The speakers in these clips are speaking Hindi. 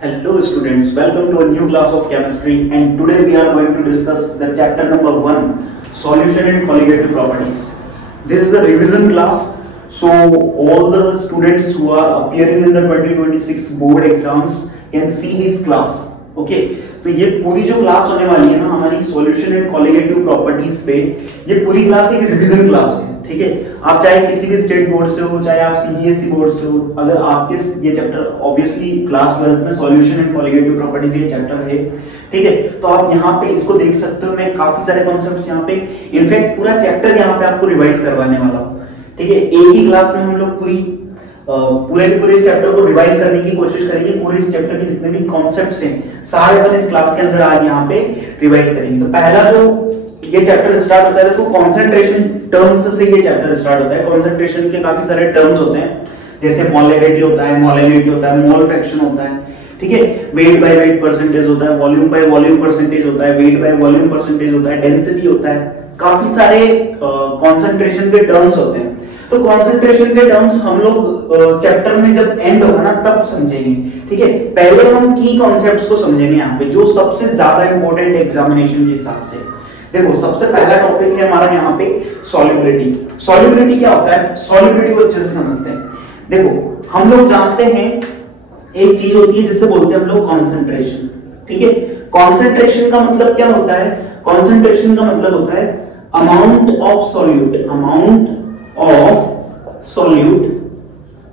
Hello students, welcome to a new class of chemistry and today we are going to discuss the chapter number 1, solution and colligative properties. This is the revision class, so all the students who are appearing in the 2026 board exams can see this class. Okay, तो ये पूरी जो क्लास होने वाली है ना हमारी सॉल्यूशन एंड कॉलिगेटिव प्रॉपर्टीज पे, ये पूरी क्लास एक रिवीजन क्लास है. ठीक है, आप चाहे किसी भी स्टेट बोर्ड से हो, चाहे आप सीबीएसई बोर्ड से हो, अगर आपके ये चैप्टर ऑब्वियसली क्लास 12th में सॉल्यूशन एंड कॉलिगेटिव प्रॉपर्टीज ये चैप्टर है. ठीक है, तो आप यहाँ पे इसको देख सकते हो. मैं काफी सारे कॉन्सेप्ट्स यहाँ पे, इनफैक्ट पूरा चैप्टर यहाँ पे आपको रिवाइज करवाने वाला हूँ. ठीक है, एक ही क्लास में हम लोग पूरे इस चैप्टर को रिवाइज करने की कोशिश करेंगे. पूरे इस चैप्टर के जितने भी कॉन्सेप्ट्स हैं सारे अपन इस क्लास के अंदर आज यहाँ पे रिवाइज करेंगे. तो पहला जो ये चैप्टर स्टार्ट होता है, देखो कंसंट्रेशन टर्म्स से ये चैप्टर स्टार्ट होता है. कंसंट्रेशन के काफी सारे टर्म्स होते हैं, जैसे मोलैरिटी होता है, मोलैलिटी होता है, मोल फ्रैक्शन होता है. ठीक है, वेट बाय वेट परसेंटेज होता है, वॉल्यूम बाय वॉल्यूम परसेंटेज होता है, वेट बाय वॉल्यूम परसेंटेज होता है, डेंसिटी होता है. काफी सारे कंसंट्रेशन के टर्म्स होते हैं. तो कंसंट्रेशन के टर्म्स हम लोग चैप्टर में जब एंड होगा ना तब समझेंगे. ठीक है, पहले हम की कॉन्सेप्ट्स को समझेंगे यहाँ पे, जो सबसे ज्यादा इंपॉर्टेंट एग्जामिनेशन के हिसाब से. देखो, सबसे पहला टॉपिक है हमारा यहाँ पे सॉल्युबिलिटी. सॉल्युबिलिटी क्या होता है, सॉल्युबिलिटी को अच्छे से समझते हैं. देखो, हम लोग जानते हैं एक चीज होती है जिससे बोलते हैं हम लोग कॉन्सेंट्रेशन. ठीक है, कॉन्सेंट्रेशन का मतलब क्या होता है, कॉन्सेंट्रेशन का मतलब होता है amount of solute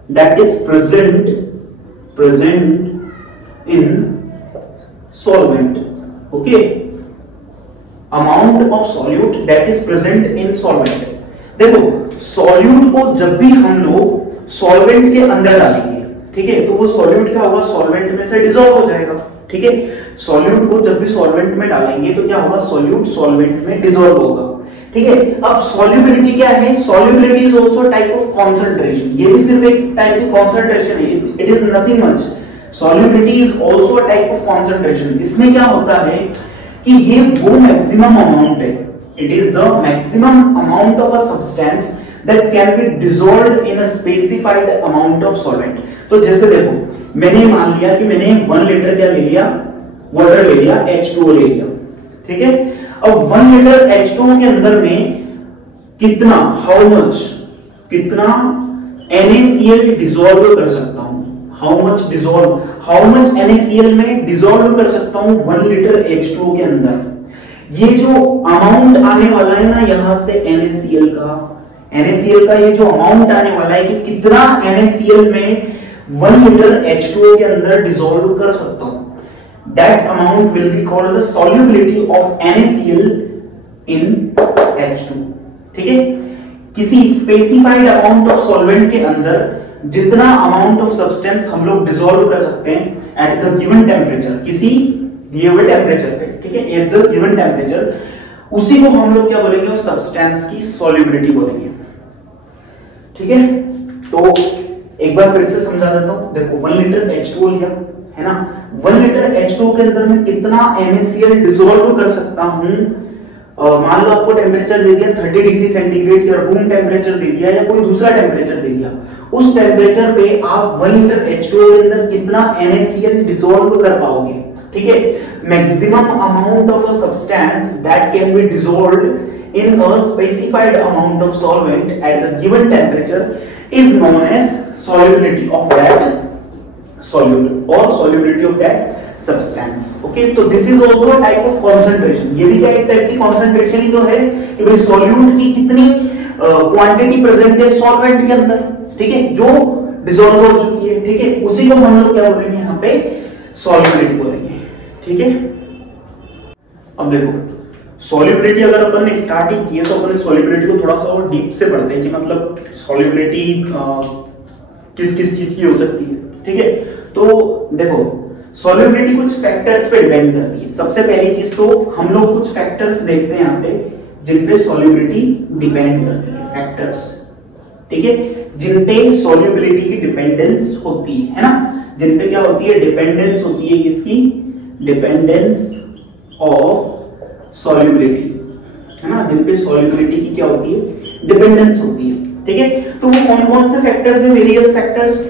that is present in solvent. Okay, amount of solute that is present in solvent. देखो, solute को जब भी हम लोग solvent के अंदर डालेंगे, ठीक है, तो वो solute क्या होगा, solvent में से dissolve हो जाएगा. ठीक है, solute को जब भी solvent में डालेंगे तो क्या होगा, solute solvent में dissolve होगा. ठीक है, अब सॉल्युबिलिटी क्या है, solubility is also type of concentration. ये भी सिर्फ एक टाइप की कंसंट्रेशन है, it is nothing much. Solubility is also a type of concentration. इसमें क्या होता है कि ये वो मैक्सिमम अमाउंट है, it is the maximum amount of a substance that can be dissolved in a specified amount of solvent. तो जैसे देखो, मैंने मान लिया कि मैंने 1 लीटर क्या ले लिया, वाटर ले लिया, H2O ले लिया. ठीक है, अब 1 लीटर H2O के अंदर में कितना, हाउ मच, कितना NaCl डिसॉल्व कर सकता हूं, हाउ मच NaCl में डिसॉल्व कर सकता हूं 1 लीटर H2O के अंदर. ये जो अमाउंट आने वाला है ना यहां से NaCl का ये जो अमाउंट आने वाला है कि कितना NaCl में 1 लीटर H2O के अंदर डिसॉल्व कर सकता हूं, that amount will be called the solubility of NaCl in H2. ठीक है, किसी स्पेसिफाइड अमाउंट ऑफ सॉल्वेंट के अंदर जितना अमाउंट ऑफ सब्सटेंस हम लोग डिसॉल्व कर सकते हैं एट द गिवन टेम्परेचर, किसी दिए हुए टेम्परेचर पे. ठीक है, एट द गिवन टेम्परेचर, उसी को हम लोग क्या बोलेंगे, उस सब्सटेंस की सॉल्युबिलिटी बोलेंगे. ठीक है, तो एक बार फिर से समझा देता हूं. देखो, 1 लीटर H2O लिया है ना, 1 लीटर H2O के अंदर में कितना NaCl डिसॉल्व कर सकता हूं. मान लो आपको टेम्परेचर दे दिया 30 डिग्री सेंटीग्रेड, या रूम टेम्परेचर दे दिया, या कोई दूसरा टेम्परेचर दे दिया. उस टेम्परेचर पे आप 1 लीटर H2O के अंदर कितना NaCl डिसॉल्व कर पाओगे. ठीक है, maximum amount of a substance that can be dissolved in a specified amount of solvent at the given temperature is known as solubility of that solute or solubility of that substance. Okay, तो this is also a type of concentration. ये भी क्या एक टाइप की concentration ही तो है कि भाई solute की कितनी क्वांटिटी प्रेजेंट है सॉल्वेंट के अंदर. ठीक है, जो डिसॉल्व हो चुकी है. ठीक है, उसी को हम लोग क्या बोलेंगे यहाँ पे, solubility बोलेंगे. ठीक है, अब देखो, solubility अगर अपन ने स्टार्टिंग की है तो अपन solubility को थोड़ा सा और डीप से पढ़ते हैं कि मतलब solubility किस किस चीज की हो सकती है. ठीक है, तो देखो, सॉल्युबिलिटी कुछ फैक्टर्स पे डिपेंड करती है. सबसे पहली चीज तो हम लोग कुछ फैक्टर्स देखते हैं यहाँ पे जिन पे सॉल्युबिलिटी डिपेंड करती है. फैक्टर्स, ठीक है, जिन पे सॉल्युबिलिटी की डिपेंडेंस होती है ना, जिन पे क्या होती है, डिपेंडेंस होती है. किसकी, डिपेंडेंस ऑफ सॉल्युबिलिटी, है ना, जिन पे सॉल्युबिलिटी की क्या होती है, डिपेंडेंस होती है. ठीक है, तो वो कौन कौन से फैक्टर्स है, वेरियस फैक्टर्स.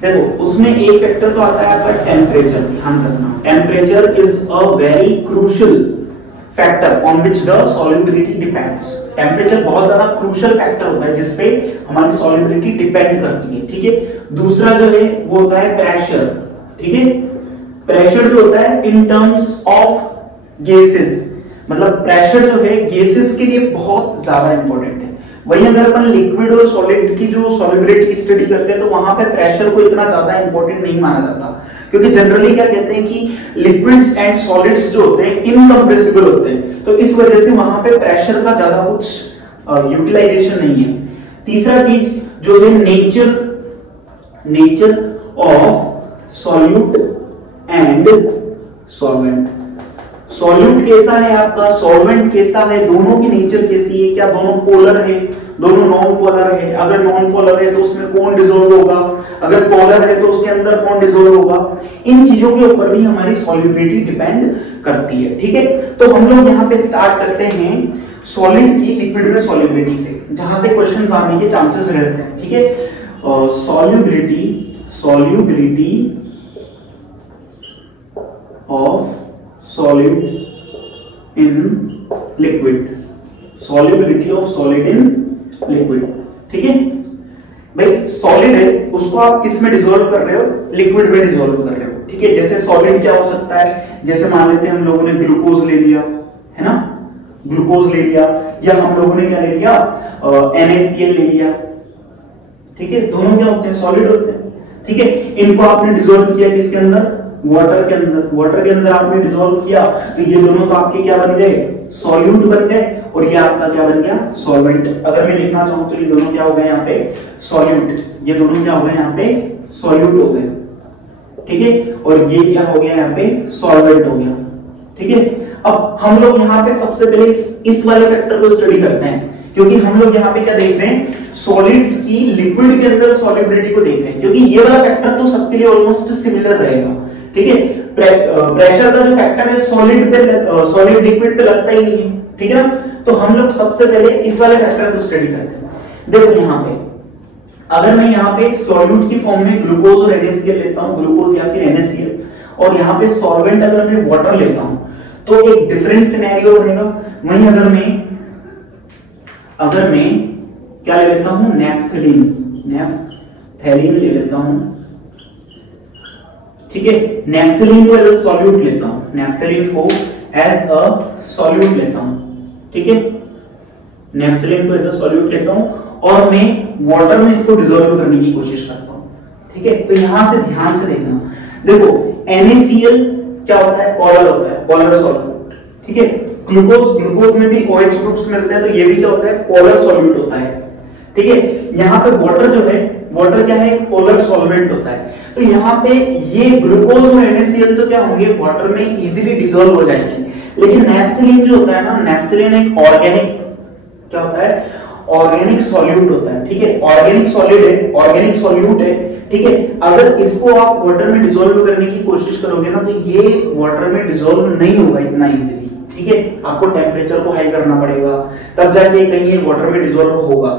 देखो उसमें एक फैक्टर तो आता है आपका टेम्परेचर, ध्यान रखना temperature is a very crucial factor on which the solubility depends. Temperature बहुत ज्यादा क्रूशियल फैक्टर होता है जिसपे हमारी सॉल्युबिलिटी डिपेंड करती है, ठीक है। दूसरा जो है वो होता है प्रेशर, ठीक है। प्रेशर जो होता है इन टर्म्स ऑफ गैसेस, मतलब प्रेशर जो है गैसेस के लिए बहुत ज्यादा इंपॉर्टेंट है। वही अगर अपन लिक्विड और सॉलिड की जो सॉल्युबिलिटी स्टडी करते हैं तो वहां पे प्रेशर को इतना ज्यादा इंपॉर्टेंट नहीं माना जाता, क्योंकि जनरली क्या कहते हैं कि लिक्विड्स एंड सॉलिड्स जो होते हैं इनकम्प्रेसिबल होते हैं, तो इस वजह से वहां पे प्रेशर का ज्यादा कुछ यूटिलाइजेशन नहीं है। तीसरा चीज जो है nature of solute and solvent. Solute कैसा है आपका, सॉल्वेंट कैसा है, दोनों की नेचर कैसी है, क्या दोनों पोलर है, दोनों नॉन पोलर है। अगर नॉन पोलर है तो उसमें कौन डिसॉल्व होगा, अगर पोलर है तो उसके अंदर कौन डिसॉल्व होगा। इन चीजों के ऊपर भी हमारी सॉल्युबिलिटी डिपेंड करती है, ठीक है। तो हम लोग यहाँ पे स्टार्ट करते हैं सॉलिड की लिक्विड में सॉल्युबिलिटी से, जहां से क्वेश्चंस आने के चांसेस रहते हैं, ठीक है। Solubility of solid in liquid, solubility of solid in liquid, ठीक है। भाई सॉलिड है उसको आप किस में डिसॉल्व कर रहे हो, लिक्विड में डिसॉल्व कर रहे हो, ठीक है। जैसे सॉलिड क्या हो सकता है, जैसे मान लेते हैं हम लोगों ने ग्लूकोज ले लिया है ना, ग्लूकोज ले लिया, या हम लोगों ने क्या ले लिया NaCl ले लिया, ठीक है। दोनों क्या होते हैं, सॉलिड होते हैं, ठीक है। इनको आपने डिसॉल्व किया किसके अंदर, वाटर के अंदर, वाटर के अंदर आपने डिसॉल्व किया तो ये दोनों तो आपके क्या बन गए, सॉल्यूट बन गए, और ये आपका क्या बन गया, सॉल्वेंट। अगर मैं लिखना चाहूं तो ये दोनों क्या हो गए यहाँ पे, सॉल्यूट, ये दोनों क्या हो गए यहाँ पे, सॉल्यूट हो गए, ठीक है। और ये क्या हो गया यहाँ पे, सॉल्वेंट हो गया, ठीक है। अब हम लोग यहाँ पे सबसे पहले इस वाले फैक्टर को स्टडी करते हैं, क्योंकि हम लोग यहाँ पे क्या देख रहे हैं, सॉलिड्स की लिक्विड के अंदर सॉल्युबिलिटी को देख रहे हैं, क्योंकि ये वाला फैक्टर तो सबके लिए ऑलमोस्ट सिमिलर रहेगा, ठीक है। प्रेशर का जो फैक्टर है सॉलिड लिक्विड पे लगता ही नहीं है, ठीक है ना। तो हम लोग सबसे पहले इस वाले फैक्टर को स्टडी करते हैं। देखो यहाँ पे अगर मैं यहाँ पे सॉल्यूट की फॉर्म में ग्लूकोज और NaCl लेता हूँ, ग्लूकोज या फिर NaCl, और यहाँ पे सॉल्वेंट अगर मैं वाटर लेता हूँ तो एक डिफरेंट सिनेरियो बनेगा। वहीं अगर मैं क्या ले लेता हूँ, नेफ्थलीन ले लेता हूँ, ठीक है। नेफ्थलीन को एज अ सॉल्यूट लेता हूं, नेफ्थलीन को एज अ सॉल्यूट लेता हूं, ठीक है। नेफ्थलीन को एज अ सॉल्यूट लेता हूं और मैं वाटर में इसको डिसॉल्व करने की कोशिश करता हूं, ठीक है। तो यहां से ध्यान से देखना, देखो NaCl क्या होता है, पोलर होता है, पोलर सॉल्यूट, ठीक है। ग्लूकोज में भी OH ग्रुप्स मिलते हैं, तो ये भी क्या होता है, पोलर सॉल्यूट होता है, ठीक है। यहाँ पे वाटर जो है, वाटर क्या है, पोलर सॉल्वेंट होता है। तो यहाँ पे ये ग्लूकोज और NaCl तो क्या होंगे, वाटर में इजीली डिसॉल्व हो जाएंगे, लेकिन नेफ्थलीन जो होता है ना, नेफ्थलीन एक ऑर्गेनिक क्या होता है, ऑर्गेनिक सॉल्यूट होता है, ठीक है। ऑर्गेनिक सॉलिड है, ऑर्गेनिक सॉल्यूट है, ठीक है। अगर इसको आप वाटर में डिसॉल्व करने की कोशिश करोगे ना तो ये वाटर में डिसॉल्व नहीं होगा इतना इजीली, ठीक है। आपको टेम्परेचर को हाई करना पड़ेगा तब जाके कहीं ये वाटर में डिसॉल्व होगा।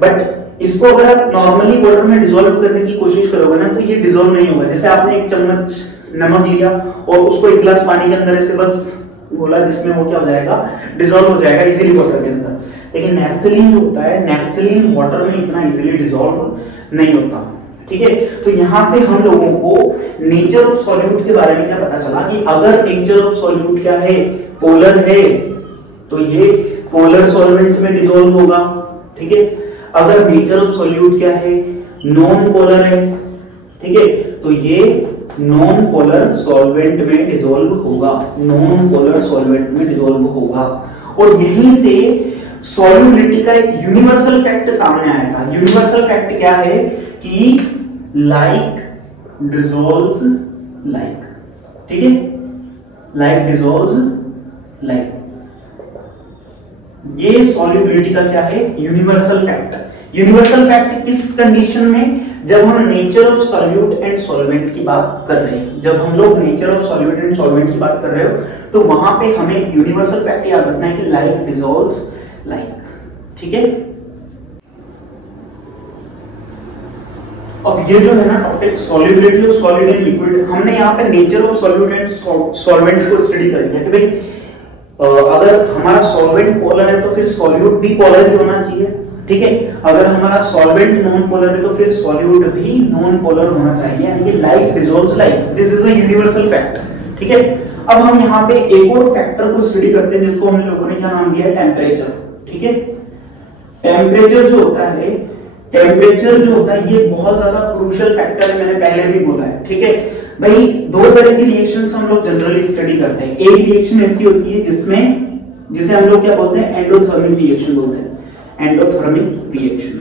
बट इसको अगर आप नॉर्मली वाटर में डिसॉल्व करने की कोशिश करोगे ना तो ये डिसॉल्व नहीं होगा। जैसे आपने एक चम्मच नमक लिया और उसको एक गिलास पानी के अंदर ऐसे बस घोला, जिसमें वो क्या हो जाएगा, डिसॉल्व हो जाएगा इजीली वाटर के अंदर। लेकिन नेफ्थलीन जो होता है, नेफ्थलीन वाटर में इतना इजीली डिसॉल्व नहीं होता, ठीक है। तो यहां से हम लोगों को नेचर ऑफ सॉल्यूट के बारे में क्या पता चला कि अगर नेचर ऑफ सॉल्यूट क्या है, पोलर है, तो ये पोलर सॉल्वेंट में डिसॉल्व होगा, ठीक है। अगर नेचर ऑफ सॉल्यूट क्या है, नॉन पोलर है, ठीक है, तो ये नॉन पोलर सॉल्वेंट में डिसॉल्व होगा, नॉन पोलर सॉल्वेंट में डिसॉल्व होगा। और यहीं से सॉल्युबिलिटी का एक यूनिवर्सल फैक्ट सामने आया था। यूनिवर्सल फैक्ट क्या है कि लाइक डिसॉल्व्स लाइक, ठीक है, लाइक डिसॉल्व्स लाइक। ये सॉल्युबिलिटी का क्या है, यूनिवर्सल फैक्ट। यूनिवर्सल फैक्ट किस कंडीशन में, जब हम nature of solute and solvent की बात कर रहे हैं। जब हम लोग nature of solute and solvent की बात कर रहे हो तो वहां पे हमें यूनिवर्सल फैक्ट याद रखना है कि लाइक डिसॉल्व्स लाइक, ठीक है। अब ये जो है ना topic solubility of solid and liquid, हमने यहाँ पे nature of solute and solvent को स्टडी कर लिया कि भाई अगर हमारा सॉल्वेंट पोलर है तो फिर सॉल्यूट भी पोलर ही होना चाहिए, ठीक है। अगर हमारा सॉल्वेंट नॉन पोलर है तो फिर सॉल्यूट भी नॉन पोलर होना चाहिए, यानी कि like dissolves like, this is a universal fact, ठीक है। अब हम यहाँ पे एक और फैक्टर को स्टडी करते हैं जिसको हम लोगों ने क्या नाम दिया है, टेम्परेचर, ठीक है। टेम्परेचर जो होता है, टेम्परेचर जो होता है ये बहुत ज्यादा क्रूशियल फैक्टर है, मैंने पहले भी बोला है, ठीक है भाई। दो तरह की रिएक्शंस हम लोग जनरली स्टडी करते हैं। एक रिएक्शन ऐसी होती है जिसे हम लोग क्या बोलते हैं, एंडोथर्मिक रिएक्शन बोलते हैं, एंडोथर्मिक रिएक्शन,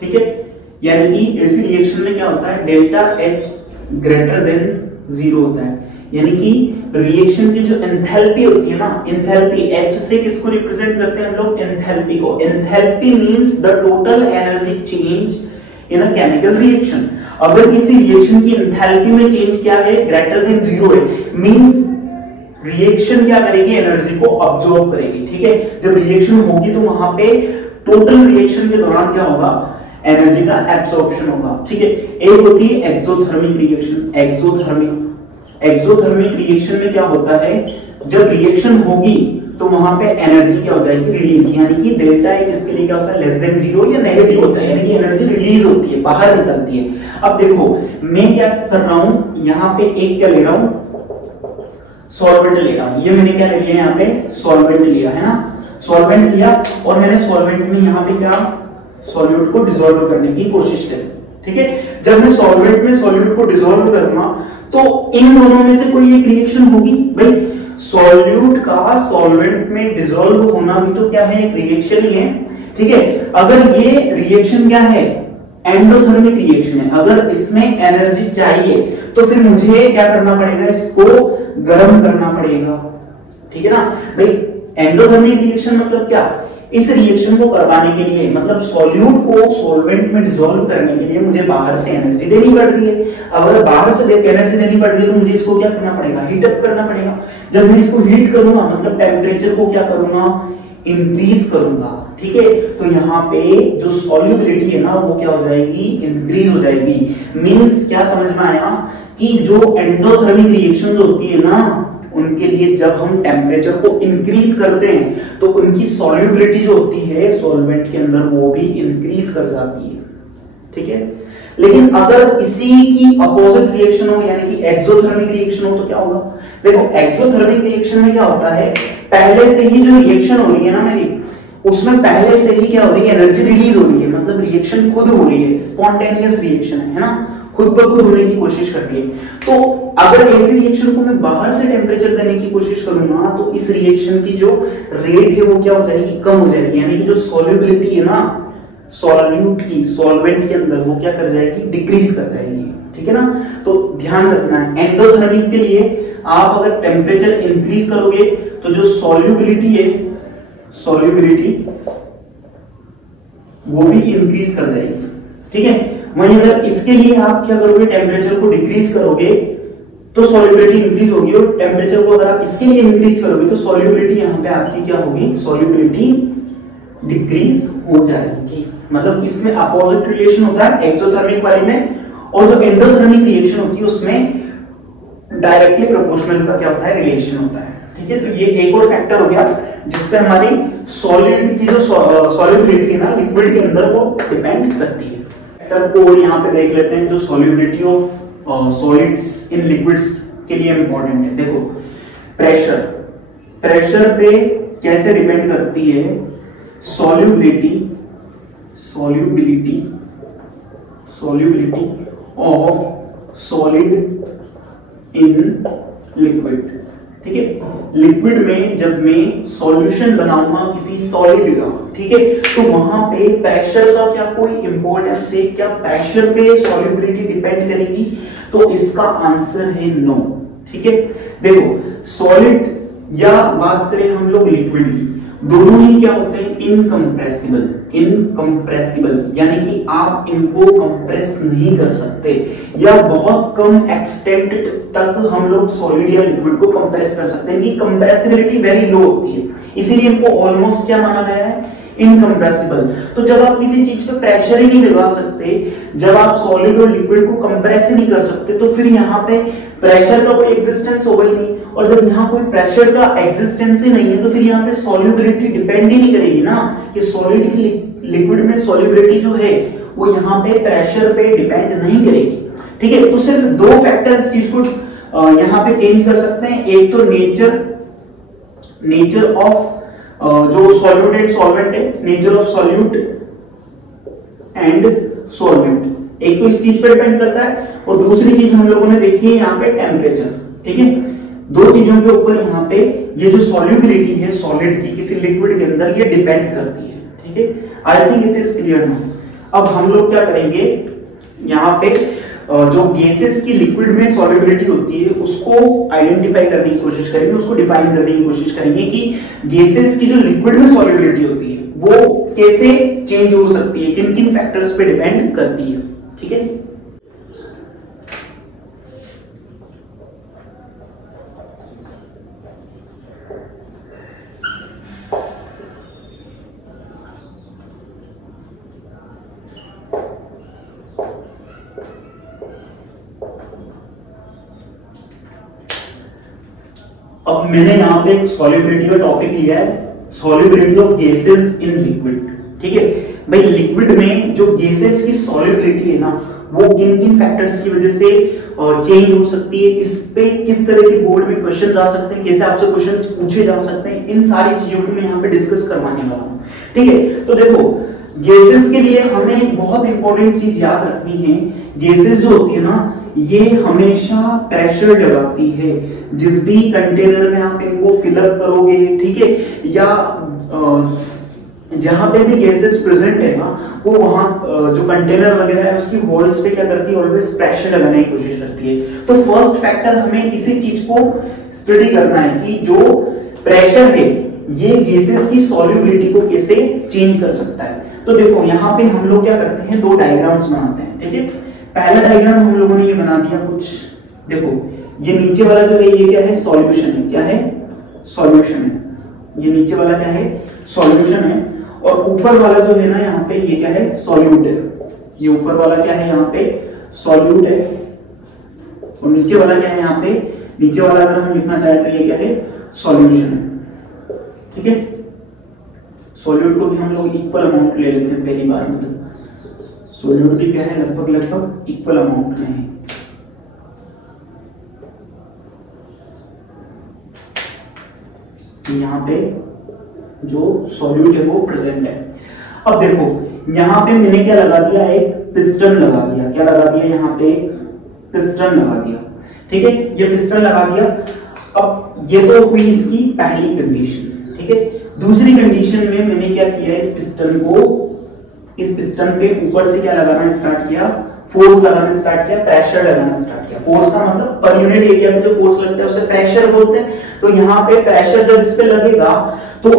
ठीक है। यानी कि ऐसी रिएक्शन में क्या होता है, डेल्टा H ग्रेटर देन 0 होता है, यानी कि रिएक्शन की जो एंथैल्पी होती है ना, एंथैल्पी H से किसको रिप्रेजेंट करते हैं हम लोग, एंथैल्पी को। Enthalpy means the total energy change in a chemical reaction. अगर किसी रिएक्शन की एंथैल्पी में चेंज क्या है, ग्रेटर देन 0 है, मींस रिएक्शन क्या करेगी, एनर्जी को अब्सॉर्ब करेगी, ठीक है। जब रिएक्शन होगी तो वहां पे टोटल रिएक्शन के दौरान क्या होगा, एनर्जी का एब्सॉर्प्शन होगा, ठीक है। एक होती है एक्सोथर्मिक रिएक्शन। एक्सोथर्मिक रिएक्शन में क्या होता है, जब रिएक्शन होगी तो वहां पे एनर्जी क्या हो जाएगी, रिलीज, यानी कि डेल्टा H इसके लिए क्या होता है, लेस देन 0 या नेगेटिव होता है, यानी कि एनर्जी रिलीज होती है, बाहर निकलती है। अब देखो मैं क्या कर रहा हूं, यहाँ पे एक क्या ले रहा हूं, सॉल्वेंट ले रहा हूं। ये मैंने क्या ले लिया, यहाँ पे सॉल्वेंट लिया है ना, सॉल्वेंट लिया और मैंने सॉल्वेंट में यहाँ पे क्या, सॉल्यूट को डिसॉल्व करने की कोशिश करी, ठीक है। जब मैं सॉल्वेंट में सॉल्यूट को डिसॉल्व करूंगा तो इन दोनों में से कोई एक रिएक्शन होगी भाई। सॉल्यूट का सॉल्वेंट में डिसॉल्व होना भी तो क्या है, एक रिएक्शन ही है, ठीक है। अगर ये रिएक्शन क्या है, एंडोथर्मिक रिएक्शन है, अगर इसमें एनर्जी चाहिए तो फिर मुझे क्या करना पड़ेगा, इसको गर्म करना पड़ेगा, ठीक है ना भाई। एंडोथर्मिक रिएक्शन मतलब क्या, इस रिएक्शन को करवाने के लिए, मतलब सॉल्यूट को सॉल्वेंट में डिसॉल्व करने के लिए मुझे बाहर से एनर्जी देनी पड़ रही है। अगर बाहर से एनर्जी देनी पड़ रही है तो मुझे इसको क्या करना पड़ेगा, हीट अप करना पड़ेगा। जब मैं इसको हीट करूंगा मतलब टेम्परेचर को क्या करूंगा, इंक्रीज करूंगा, ठीक है। तो यहाँ पे जो सॉल्युबिलिटी है ना वो क्या हो जाएगी, इंक्रीज हो जाएगी। मींस क्या समझ में आया कि जो एंडोथर्मिक रिएक्शंस होती है ना, उनके लिए जब हम टेम्परेचर को इंक्रीज करते हैं तो उनकी सॉल्युबिलिटी जो होती है सॉल्वेंट के अंदर वो भी इंक्रीज कर जाती है, ठीक है। लेकिन अगर इसी की अपोजिट रिएक्शन हो, यानी कि एक्सोथर्मिक रिएक्शन हो, तो क्या होगा, देखो एक्सोथर्मिक रिएक्शन में क्या होता है, पहले से ही जो रिएक्शन हो रही है ना मेरी, उसमें पहले से ही क्या हो रही है, एनर्जी रिलीज हो रही है, मतलब रिएक्शन खुद हो रही है, स्पॉन्टेनियस रिएक्शन है ना, खुद ब खुद होने की कोशिश कर रही है। तो अगर ऐसी रिएक्शन को मैं बाहर से टेम्परेचर देने की कोशिश करूंगा तो इस रिएक्शन की जो रेट है वो क्या हो जाएगी, कम हो जाएगी, यानी कि जो सॉल्युबिलिटी है ना सॉल्यूट की सॉल्वेंट के अंदर वो क्या कर जाएगी, डिक्रीज कर जाएगी, ठीक है ना। तो ध्यान रखना है, एंडोथर्मिक के लिए आप अगर टेम्परेचर इंक्रीज करोगे तो जो सॉल्युबिलिटी है, सॉल्युबिलिटी वो भी इंक्रीज कर जाएगी, ठीक है। वहीं अगर इसके लिए आप क्या करोगे, टेम्परेचर को डिक्रीज करोगे तो सॉल्युबिलिटी इंक्रीज होगी, और टेम्परेचर को अगर आप इसके लिए इंक्रीज करोगे तो सॉल्युबिलिटी यहां पे आपकी क्या होगी, सॉल्युबिलिटी डिक्रीज हो जाएगी। मतलब इसमें अपोजिट रिलेशन होता है एक्सोथर्मिक वाली में, और जो एंडोथर्मिक रिएक्शन होती है उसमें डायरेक्टली प्रोपोर्शनल का क्या होता है, रिलेशन होता है, ठीक है। तो ये एक और फैक्टर हो गया जिसपे हमारी सॉलिड की जो सॉल्युबिलिटी है ना लिक्विड के अंदर वो डिपेंड करती है। फैक्टर को यहाँ पे देख लेते हैं जो solubility of solids in liquids के लिए इंपॉर्टेंट है। देखो प्रेशर, प्रेशर पे कैसे डिपेंड करती है solubility, solubility of solid in liquid, ठीक है। लिक्विड में जब मैं सॉल्यूशन बनाऊंगा किसी सॉलिड का, ठीक है, तो वहां पे प्रेशर का क्या कोई इंपॉर्टेंस है, क्या प्रेशर पे सॉल्युबिलिटी डिपेंड करेगी, तो इसका आंसर है नो, ठीक है। देखो सॉलिड या बात करें हम लोग लिक्विड की, दोनों ही क्या होते हैं, इनकंप्रेसिबल, इनकंप्रेसिबल यानी कि आप इनको कंप्रेस नहीं कर सकते, या बहुत कम एक्सटेंट तक हम लोग सॉलिड या लिक्विड को कंप्रेस कर सकते हैं। इनकी कंप्रेसिबिलिटी वेरी लो होती है, इसीलिए इनको ऑलमोस्ट क्या माना गया है, इनकम्प्रेसिबल। तो जब आप किसी चीज पे प्रेशर ही नहीं लगा सकते, जब आप सॉलिड और लिक्विड को कंप्रेस ही नहीं कर सकते, तो फिर यहाँ पे प्रेशर का कोई एग्जिस्टेंस होगा ही नहीं। और जब यहाँ कोई प्रेशर का एग्जिस्टेंस ही नहीं है तो फिर यहाँ पे सॉल्युबिलिटी डिपेंड ही नहीं करेगी ना, कि सॉलिड की लिक्विड में सॉल्युबिलिटी जो है वो यहाँ पे प्रेशर पे डिपेंड नहीं करेगी। ठीक है, तो सिर्फ दो फैक्टर इस चीज को यहाँ पे चेंज कर सकते हैं। एक तो नेचर ऑफ जो सॉल्यूट एंड सॉल्वेंट है, nature of solute and solvent, एक तो इस चीज पर डिपेंड करता है, और दूसरी चीज हम लोगों ने देखी है यहाँ पे टेम्परेचर। ठीक है, दो चीजों के ऊपर यहाँ पे ये जो सॉल्युबिलिटी है सॉलिड की किसी लिक्विड के अंदर, ये डिपेंड करती है। ठीक है, I think it is clear now. अब हम लोग क्या करेंगे, यहाँ पे जो गैसेस की लिक्विड में सॉल्युबिलिटी होती है उसको आइडेंटिफाई करने की कोशिश करेंगे, उसको डिफाइन करने की कोशिश करेंगे कि गैसेस की जो लिक्विड में सॉल्युबिलिटी होती है वो कैसे चेंज हो सकती है, किन किन फैक्टर्स पे डिपेंड करती है। ठीक है, अब मैंने यहाँ पे एक सॉल्युबिलिटी का टॉपिक लिया है, solubility of gases in liquid. ठीक है भाई, लिक्विड में जो गैसेस की सॉल्युबिलिटी है ना वो किन किन फैक्टर्स की वजह से चेंज हो सकती है, इस पे किस तरह के बोर्ड में क्वेश्चन आ सकते हैं, कैसे आपसे क्वेश्चंस पूछे जा सकते हैं, इन सारी चीजों को मैं यहाँ पे डिस्कस करवाने वाला हूँ। ठीक है, तो देखो गैसेस के लिए हमें एक बहुत इंपॉर्टेंट चीज याद रखनी है, गैसेस जो होती है ना ये हमेशा प्रेशर लगाती है। जिस भी कंटेनर में आप इनको फिलअप करोगे, ठीक है, या जहां पे भी गैसेस प्रेजेंट है ना वो वहां जो कंटेनर वगैरह है उसकी वॉल्स पे क्या करती है, ऑलवेज प्रेशर लगाने की कोशिश करती है। तो फर्स्ट फैक्टर हमें इसी चीज को स्टडी करना है कि जो प्रेशर है ये गैसेस की सॉल्युबिलिटी को कैसे चेंज कर सकता है। तो देखो यहाँ पे हम लोग क्या करते हैं, दो डायग्राम्स बनाते हैं। ठीक है, पहला डायग्राम हम लोगों ने ये बना दिया कुछ, देखो ये नीचे वाला जो है ये क्या है, सॉल्यूशन है। क्या है, सॉल्यूशन है। ये नीचे वाला क्या है, सॉल्यूशन है, और ऊपर वाला जो है ना यहाँ पे ये क्या है, सॉल्यूट है। ये ऊपर वाला क्या है, यहाँ पे सॉल्यूट है, और नीचे वाला क्या है, यहाँ पे नीचे वाला अगर हम लिखना चाहे तो ये क्या है, सॉल्यूशन है। ठीक है, सॉल्यूट को भी हम लोग इक्वल अमाउंट ले लेते हैं पहली बार में, तो सॉल्यूट भी क्या है, लगभग इक्वल अमाउंट में है। यहाँ पे जो सॉल्यूट है वो प्रेजेंट है। अब देखो यहाँ पे मैंने क्या लगा दिया, एक पिस्टन लगा दिया। क्या लगा दिया, यहाँ पे एक पिस्टन लगा दिया। ठीक है, ये पिस्टन लगा दिया। अब ये तो हुई इसकी पहली कंडीशन। ठीक है, दूसरी कंडीशन में मैंने क्या किया, इस पिस्टन पे ऊपर से क्या लगाना स्टार्ट किया, फोर्स लगाना स्टार्ट किया, प्रेशर लगाना स्टार्ट किया। फोर्स का मतलब पर यूनिट एरिया में जो फोर्स लगता है उसे प्रेशर बोलते हैं। तो यहाँ पे प्रेशर जब इस पे लगेगा तो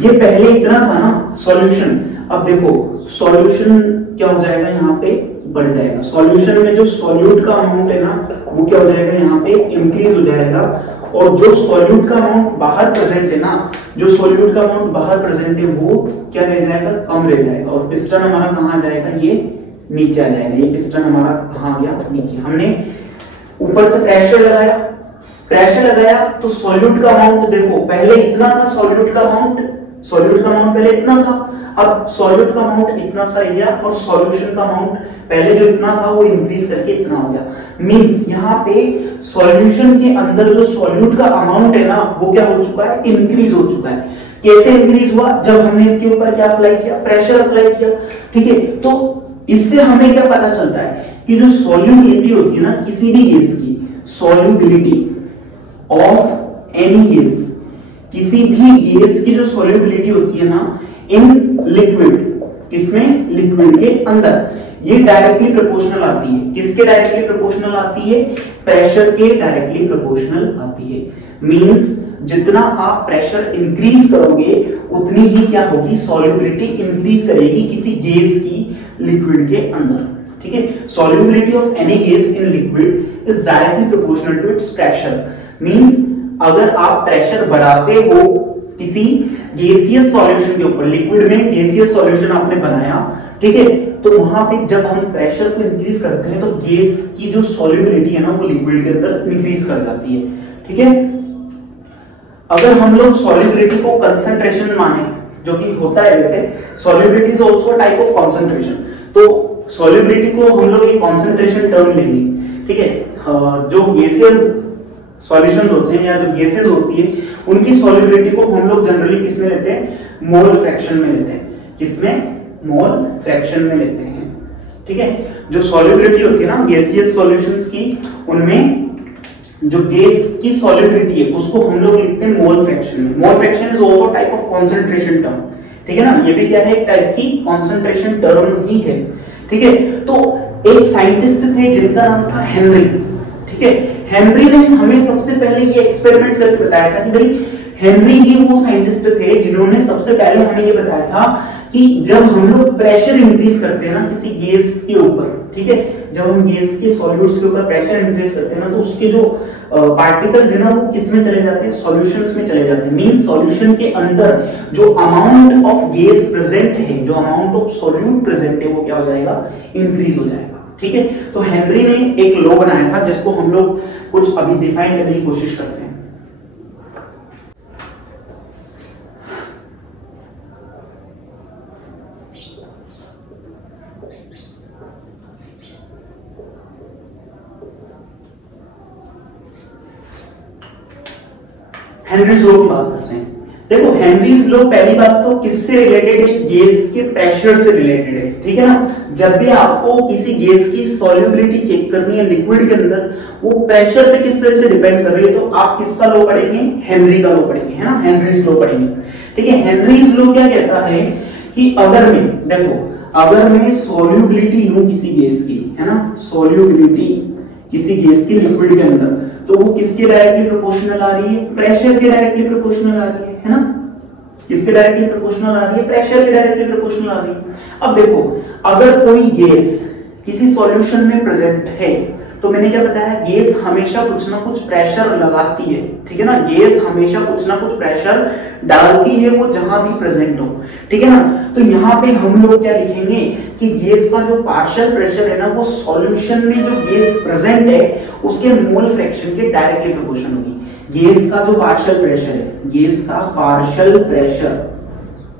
ये पहले इतना था ना सॉल्यूशन, अब देखो सॉल्यूशन क्या हो जाएगा, यहाँ पे बढ़ जाएगा। सॉल्यूशन में जो सॉल्यूट का अमाउंट है ना वो क्या हो जाएगा, यहाँ पे इंक्रीज हो जाएगा, और जो सॉल्यूट का अमाउंट बाहर प्रेजेंट है ना, जो सॉल्यूट का अमाउंट बाहर प्रेजेंट है वो क्या रह जाएगा, कम रह जाएगा, और पिस्टन हमारा कहाँ आ जाएगा, ये नीचे आ जाएगा। ये पिस्टन हमारा कहाँ आ गया, नीचे। हमने ऊपर से प्रेशर लगाया तो सॉल्यूट का अमाउंट देखो पहले इतना था, सॉल्यूट का अमाउंट पहले इतना था, अब सॉल्यूट का अमाउंट इतना सा रह गया, और सॉल्यूशन का अमाउंट पहले जो इतना था वो इंक्रीज करके इतना हो गया। मींस यहाँ पे सॉल्यूशन के अंदर जो सॉल्यूट का अमाउंट है ना वो क्या हो चुका है, इंक्रीज हो चुका है। कैसे इंक्रीज हुआ, जब हमने इसके ऊपर क्या अप्लाई किया, प्रेशर अप्लाई किया। ठीक है, तो इससे हमें क्या पता चलता है कि जो सॉल्युबिलिटी होती है ना किसी भी गैस की, सॉल्युबिलिटी ऑफ एनी गैस, किसी भी गैस की जो सॉल्युबिलिटी होती है ना इन लिक्विड, किसमें, लिक्विड के अंदर, ये डायरेक्टली प्रोपोर्शनल आती है। किसके डायरेक्टली प्रोपोर्शनल आती है, प्रेशर के डायरेक्टली प्रोपोर्शनल आती है। मींस जितना आप प्रेशर इंक्रीज करोगे उतनी ही क्या होगी, सॉल्युबिलिटी इंक्रीज करेगी किसी गैस की लिक्विड के अंदर। ठीक है, solubility of any gas in liquid is directly proportional to its pressure. Means अगर आप प्रेशर बढ़ाते हो, किसी गैसियस सॉल्यूशन के ऊपर, लिक्विड में गैसियस सॉल्यूशन आपने बनाया, ठीक है, तो वहां पे जब हम प्रेशर को इंक्रीज करते हैं तो गैस की जो सॉल्युबिलिटी है ना वो लिक्विड के अंदर इंक्रीज कर जाती है, ठीक है। अगर हम लोग सॉल्युबिलिटी को कंसंट्रेशन माने, जो कि होता है, वैसे solubility is also type of concentration, तो सॉल्युबिलिटी को हम लोग एक कंसंट्रेशन टर्म लेंगे, ठीक है। जो गैसियस सॉल्यूशंस होते हैं या जो गैसेस होती है उनकी सॉल्युबिलिटी को हम लोग जनरली किसमें लेते हैं, मोल फ्रैक्शन में लेते हैं, किसमें, मोल फ्रैक्शन में लेते हैं, ठीक है। जो सॉल्युबिलिटी होती है ना गैसियस सॉल्यूशंस की, उनमें जो गैस की सॉल्युबिलिटी है उसको हम लोग लिखते हैं मोल फ्रैक्शन में। Mole fraction is also type of concentration term, ठीक है ना, ये भी क्या है, एक टाइप की कंसंट्रेशन टर्म ही है, ठीक है। तो एक साइंटिस्ट थे जिनका नाम था हेनरी, ठीक है। हेनरी ने हमें सबसे पहले ये एक्सपेरिमेंट करके बताया था कि भाई हेनरी ही वो साइंटिस्ट थे जिन्होंने सबसे पहले हमें ये बताया था कि जब हम लोग प्रेशर इंक्रीज करते हैं ना किसी गैस के ऊपर, ठीक है, जब हम गैस के सॉल्यूट्स के ऊपर प्रेशर इंक्रीज करते हैं ना तो उसके जो पार्टिकल्स है ना वो किसमें चले जाते हैं, सॉल्यूशंस में चले जाते हैं। मीन सॉल्यूशन के अंदर जो अमाउंट ऑफ गैस प्रेजेंट है, जो अमाउंट ऑफ सॉल्यूट प्रेजेंट है वो क्या हो जाएगा, इंक्रीज हो जाएगा, ठीक है। तो हेनरी ने एक लॉ बनाया था जिसको हम लोग कुछ अभी डिफाइन करने की कोशिश करते हैं। हेनरीज लॉ की बात करते हैं। देखो हेनरीज लॉ पहली बात तो किससे रिलेटेड है, गैस के प्रेशर से रिलेटेड है, ठीक है ना। जब भी आपको किसी गैस की सॉल्युबिलिटी चेक करनी है लिक्विड के अंदर, वो प्रेशर पे किस तरह से डिपेंड कर रही है, तो आप किसका लॉ पढ़ेंगे, हेनरी का लॉ पढ़ेंगे, है ना, हेनरीज लॉ पढ़ेंगे, ठीक है। हेनरीज लॉ क्या कहता है कि अगर मैं, देखो अगर मैं सॉल्युबिलिटी लूं किसी गैस की, है ना, सॉल्युबिलिटी किसी गैस की लिक्विड के अंदर, तो वो किसके डायरेक्टली प्रोपोर्शनल आ रही है, प्रेशर के डायरेक्टली प्रोपोर्शनल आ रही है ना, किसके डायरेक्टली प्रोपोर्शनल आ रही है, प्रेशर के डायरेक्टली प्रोपोर्शनल आ रही है। अब देखो अगर कोई गैस किसी सॉल्यूशन में प्रेजेंट है तो मैंने क्या बताया, गैस हमेशा कुछ ना कुछ प्रेशर लगाती है, ठीक है ना, गैस हमेशा कुछ ना कुछ प्रेशर डालती है वो जहां भी प्रेजेंट हो, ठीक है ना। तो यहाँ पे हम लोग क्या लिखेंगे कि गैस का जो पार्शियल प्रेशर है ना वो सॉल्यूशन में जो गैस प्रेजेंट है उसके मोल फ्रैक्शन के डायरेक्टली प्रोपोर्शनल होगी। गैस का जो पार्शियल प्रेशर है, गैस का पार्शियल प्रेशर,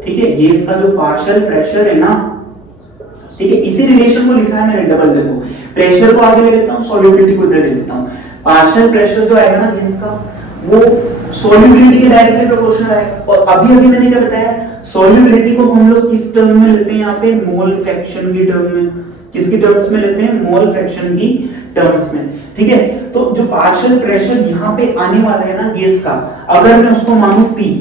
ठीक है, गैस का जो पार्शियल प्रेशर है ना, ठीक है, इसी रिलेशन को लिखा है मैंने डबल, देखो प्रेशर को आगे ले लेता हूं, सॉल्युबिलिटी को इधर ले लेता हूं। पार्शियल प्रेशर जो आएगा ना गैस का वो सॉल्युबिलिटी के डायरेक्टली प्रोपोर्शनल आएगा। और अभी अभी मैंने क्या बताया, सॉल्युबिलिटी को हम लोग किस टर्म में लेते हैं, यहाँ पे मोल फ्रैक्शन की टर्म में, किसकी टर्म्स में लेते हैं, मोल फ्रैक्शन की टर्म्स में, ठीक है। तो जो पार्शियल प्रेशर यहाँ पे आने वाला है ना गैस का, अगर मैं उसको मानूं P,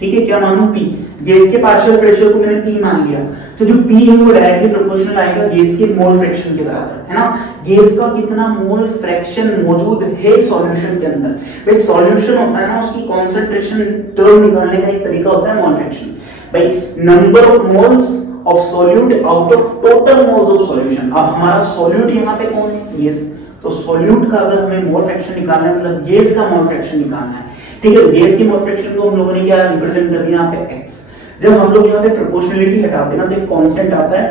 ठीक है, क्या मानूं P, गैस के पार्शियल प्रेशर को मैंने P मान लिया, तो जो P है वो डायरेक्टली प्रोपोर्शनल आएगा गैस के मोल फ्रैक्शन के बराबर, है ना। गैस का कितना मोल फ्रैक्शन मौजूद है सॉल्यूशन के अंदर, भाई सॉल्यूशन होता है ना उसकी कंसंट्रेशन टर्म निकालने का एक तरीका होता है मोल फ्रैक्शन, भाई number of moles of solute out of total moles of solution. अब हमारा सॉल्यूट यहाँ पे कौन है, गैस, तो सॉल्यूट का अगर हमें मोल फ्रैक्शन निकालना है मतलब गैस का मोल फ्रैक्शन निकालना है, ठीक है। गैस की मोल फ्रैक्शन को हम लोगों ने क्या रिप्रेजेंट कर दिया यहाँ पे x। जब हम लोग यहाँ पे प्रोपोर्शनलिटी हटाते हैं ना तो एक कांस्टेंट आता है,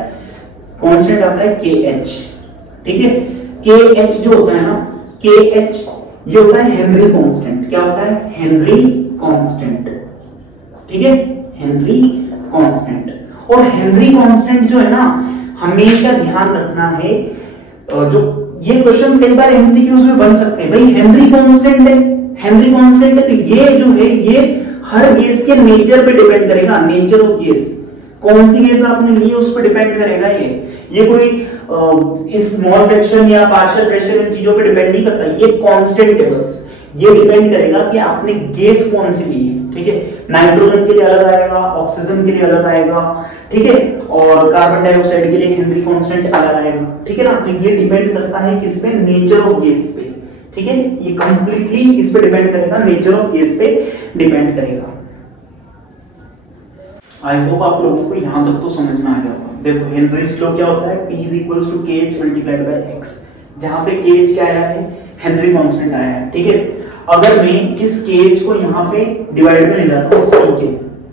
कांस्टेंट आता है kh, ठीक है। kh जो होता है ना, kh ये होता है हेनरी कांस्टेंट, क्या होता है, हेनरी कांस्टेंट, ठीक है, हेनरी कांस्टेंट। और हेनरी कांस्टेंट जो है ना हमेशा ध्यान रखना है, जो ये क्वेश्चंस कई बार एमसीक्यूज में बन सकते हैं, भाई हेनरी कांस्टेंट है, हेनरी कांस्टेंट है तो ये जो है ये हर गैस के नेचर पे डिपेंड करेगा, नेचर ऑफ गैस, कौन सी गैस आपने ली है उस पर डिपेंड करेगा। ये कोई इस मोल फ्रैक्शन या पार्शियल प्रेशर इन चीजों पे डिपेंड नहीं करता, ये कांस्टेंट है बस, ये डिपेंड करेगा कि आपने गैस कौन सी ली है, ठीक है। नाइट्रोजन के लिए अलग आएगा, ऑक्सीजन के लिए अलग आएगा, ठीक है, और कार्बन डाइऑक्साइड के लिए हेनरी कांस्टेंट अलग आएगा, ठीक है ना। तो ये डिपेंड करता है किस पे, नेचर ऑफ गैस पे, ठीक है, ये कंप्लीटली इस पे डिपेंड करेगा, नेचर ऑफ गैस पे डिपेंड करेगा। आई होप आप लोगों को यहां तक तो समझ में आ गया होगा। देखो हेनरीज लॉ क्या होता है, P = kh × x, जहां पे kh क्या आया है, हेनरी कांस्टेंट आया है, ठीक है। अगर मैं इस KH को यहाँ पे डिवाइड में ले जाता हूँ P के,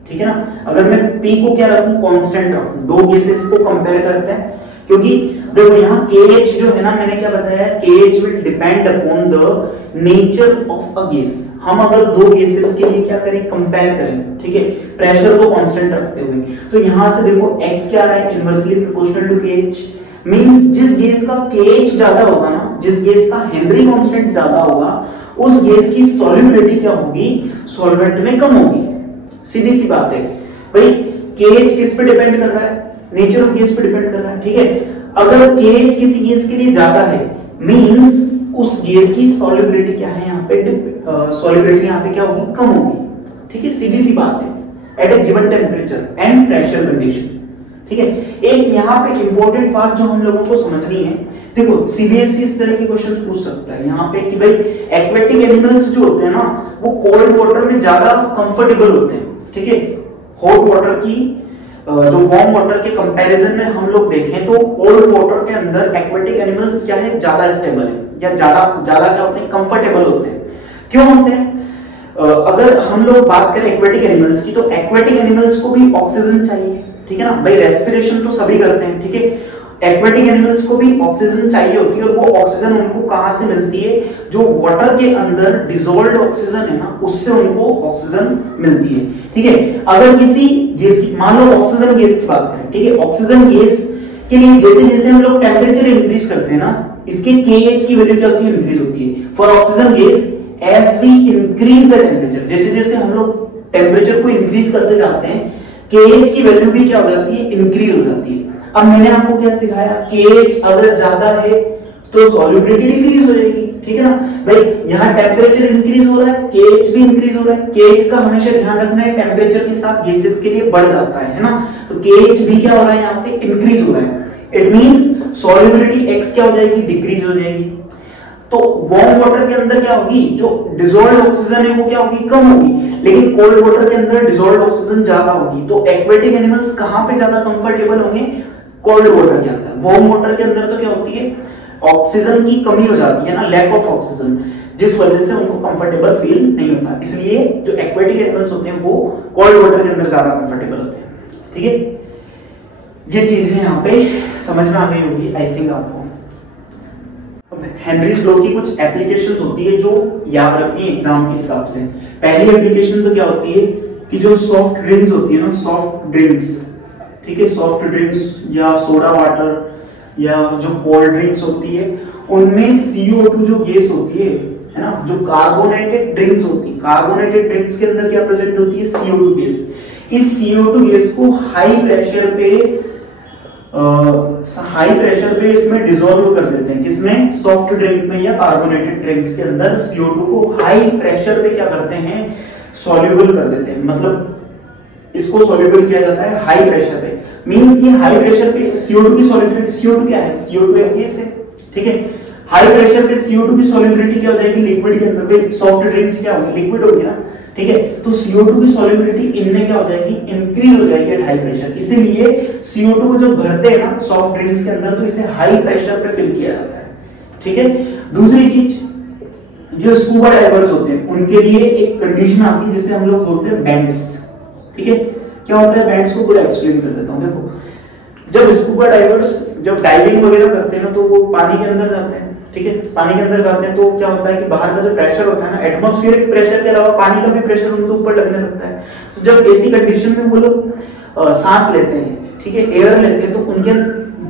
ठीक है ना, अगर मैं P को क्या रखूं, कांस्टेंट रखूं, दो गैसेस को कंपेयर करते हैं, क्योंकि देखो यहाँ KH जो है ना, मैंने क्या बताया, KH will depend upon the nature of a gas. हम अगर दो गैसेस के लिए क्या करें, कंपेयर करें, ठीक है, प्रेशर को कांस्टेंट रखते हुए, तो यहां से देखो x क्या आ रहा है, inversely proportional to KH, means जिस गैस का KH ज्यादा होगा ना, जिस गैस का हेनरी कांस्टेंट ज्यादा होगा, उस गैस की सॉल्युबिलिटी क्या होगी, सॉल्वेंट में कम होगी। सीधी सी बात है भाई, KH किस पे डिपेंड कर रहा है, नेचर ऑफ गैस पे डिपेंड कर रहा है, ठीक है। अगर KH किसी गैस के लिए ज्यादा है, मींस उस गैस की सॉल्युबिलिटी क्या है, यहाँ पे सॉल्युबिलिटी यहाँ पे क्या होगी, कम होगी, ठीक है, सीधी सी बात है, at a given temperature and pressure condition, ठीक है। एक यहाँ पे इंपॉर्टेंट बात जो हम लोगों को समझनी है, देखो सीबीएसई इस तरह के क्वेश्चन पूछ सकता है यहाँ पे कि भाई एक्वेटिक एनिमल्स जो होते हैं ना, वो कोल्ड वाटर में ज्यादा कंफर्टेबल होते हैं, ठीक है। हॉट वाटर की जो वार्म वाटर के कंपैरिजन में हम लोग देखें तो कोल्ड वाटर के अंदर एक्वेटिक एनिमल्स क्या है, ज्यादा स्टेबल है, या ज्यादा क्या होते हैं, कंफर्टेबल होते हैं। क्यों होते हैं? अगर हम लोग बात करें एक्वेटिक एनिमल्स की, तो एक्वेटिक एनिमल्स को भी ऑक्सीजन चाहिए, ठीक है ना भाई, रेस्पिरेशन तो सभी करते हैं, ठीक है। एक्वेटिक एनिमल्स को भी ऑक्सीजन चाहिए होती है, और वो ऑक्सीजन उनको कहां से मिलती है, जो वाटर के अंदर डिसॉल्व्ड ऑक्सीजन है ना, उससे उनको ऑक्सीजन मिलती है, ठीक है। अगर किसी गैस की, मान लो ऑक्सीजन गैस की बात करें, ठीक है, ऑक्सीजन गैस के लिए जैसे जैसे हम लोग टेम्परेचर इंक्रीज करते हैं ना, इसके KH की वैल्यू क्या होती है, इंक्रीज होती है। For oxygen gas as we increase the temperature, जैसे जैसे हम लोग टेम्परेचर को इंक्रीज करते जाते हैं, KH की वैल्यू भी क्या हो जाती है, इंक्रीज हो जाती है। अब मैंने आपको क्या सिखाया, KH अगर ज्यादा है तो सॉल्युबिलिटी डिक्रीज हो जाएगी, ठीक है ना भाई। यहाँ टेम्परेचर इंक्रीज हो रहा है, KH भी इंक्रीज हो रहा है। KH का हमेशा ध्यान रखना है, टेम्परेचर के साथ गैसेस के लिए बढ़ जाता है ना, तो KH भी क्या हो रहा है, यहाँ पे इंक्रीज हो रहा है। इट मींस सॉल्युबिलिटी X क्या हो जाएगी, डिक्रीज हो जाएगी। तो वार्म वाटर के अंदर क्या होगी, जो डिसॉल्व्ड ऑक्सीजन है वो क्या होगी, कम होगी, लेकिन कोल्ड वाटर के अंदर डिसॉल्व्ड ऑक्सीजन ज्यादा होगी। तो एक्वेटिक एनिमल्स कहां पे ज्यादा कंफर्टेबल होंगे, कोल्ड वाटर के अंदर। वार्म वाटर के अंदर तो क्या होती है, ऑक्सीजन की कमी हो जाती है ना, लैक ऑफ ऑक्सीजन, जिस वजह से उनको कंफर्टेबल फील नहीं होता। इसलिए जो एक्वेटिक एनिमल्स होते हैं वो कोल्ड वाटर के अंदर ज्यादा कंफर्टेबल होते हैं, ठीक है। ये चीजें यहाँ पे समझ में आ गई होगी आई थिंक आपको। हेनरीज लॉ की कुछ एप्लीकेशंस होती है जो याद रखनी है एग्जाम के हिसाब से। पहली एप्लीकेशन तो क्या होती है कि जो सॉफ्ट ड्रिंक्स होती है ना, सॉफ्ट ड्रिंक्स, ठीक है, सॉफ्ट ड्रिंक्स या सोडा वाटर या जो कोल्ड ड्रिंक्स होती है, उनमें CO2 जो गैस होती है ना, जो कार्बोनेटेड ड्रिंक्स होती है, कार्बोनेटेड ड्रिंक्स के अंदर क्या प्रेजेंट होती है, CO2 गैस। इस CO2 गैस को हाई प्रेशर पे इसमें डिसॉल्व कर देते हैं, किसमें, सॉफ्ट ड्रिंक में या कार्बोनेटेड ड्रिंक्स के अंदर CO2 को हाई प्रेशर पे क्या करते हैं, सॉल्युबल कर देते हैं। मतलब इसको सॉल्युबल किया जाता है हाई प्रेशर पे, मींस ये हाई प्रेशर पे CO2 की सॉल्युबिलिटी, CO2 क्या है, CO2 एक गैस है, ठीक है। हाई प्रेशर पे CO2 की सॉल्युबिलिटी क्या हो जाएगी, लिक्विड के अंदर पे सॉफ्ट ड्रिंक्स क्या होगी, लिक्विड होगी ना, ठीक है। तो CO2 की सॉल्युबिलिटी इनमें क्या हो जाएगी, इंक्रीज हो जाएगी एट हाई प्रेशर। इसीलिए CO2 को जब भरते हैं ना सॉफ्ट ड्रिंक्स के अंदर, तो इसे हाई प्रेशर पे फिल किया जाता है, ठीक है। दूसरी चीज, जो स्कूबा डाइवर्स होते हैं उनके लिए एक कंडीशन आती है जिसे हम लोग बोलते हैं बैंड्स, ठीक है। क्या होता है बैंड्स को पूरा एक्सप्लेन कर देता हूं। देखो, जब स्कूबा डाइवर्स जब डाइविंग वगैरह करते हैं ना, तो वो पानी के अंदर जाते हैं, ठीक है, पानी के अंदर जाते हैं तो क्या होता है कि बाहर का जो प्रेशर होता है ना, एटमॉस्फेरिक प्रेशर के अलावा पानी का भी प्रेशर उनके ऊपर लगने लगता है। तो जब ऐसी कंडीशन में वो लोग सांस लेते हैं, ठीक है, एयर लेते हैं, तो उनके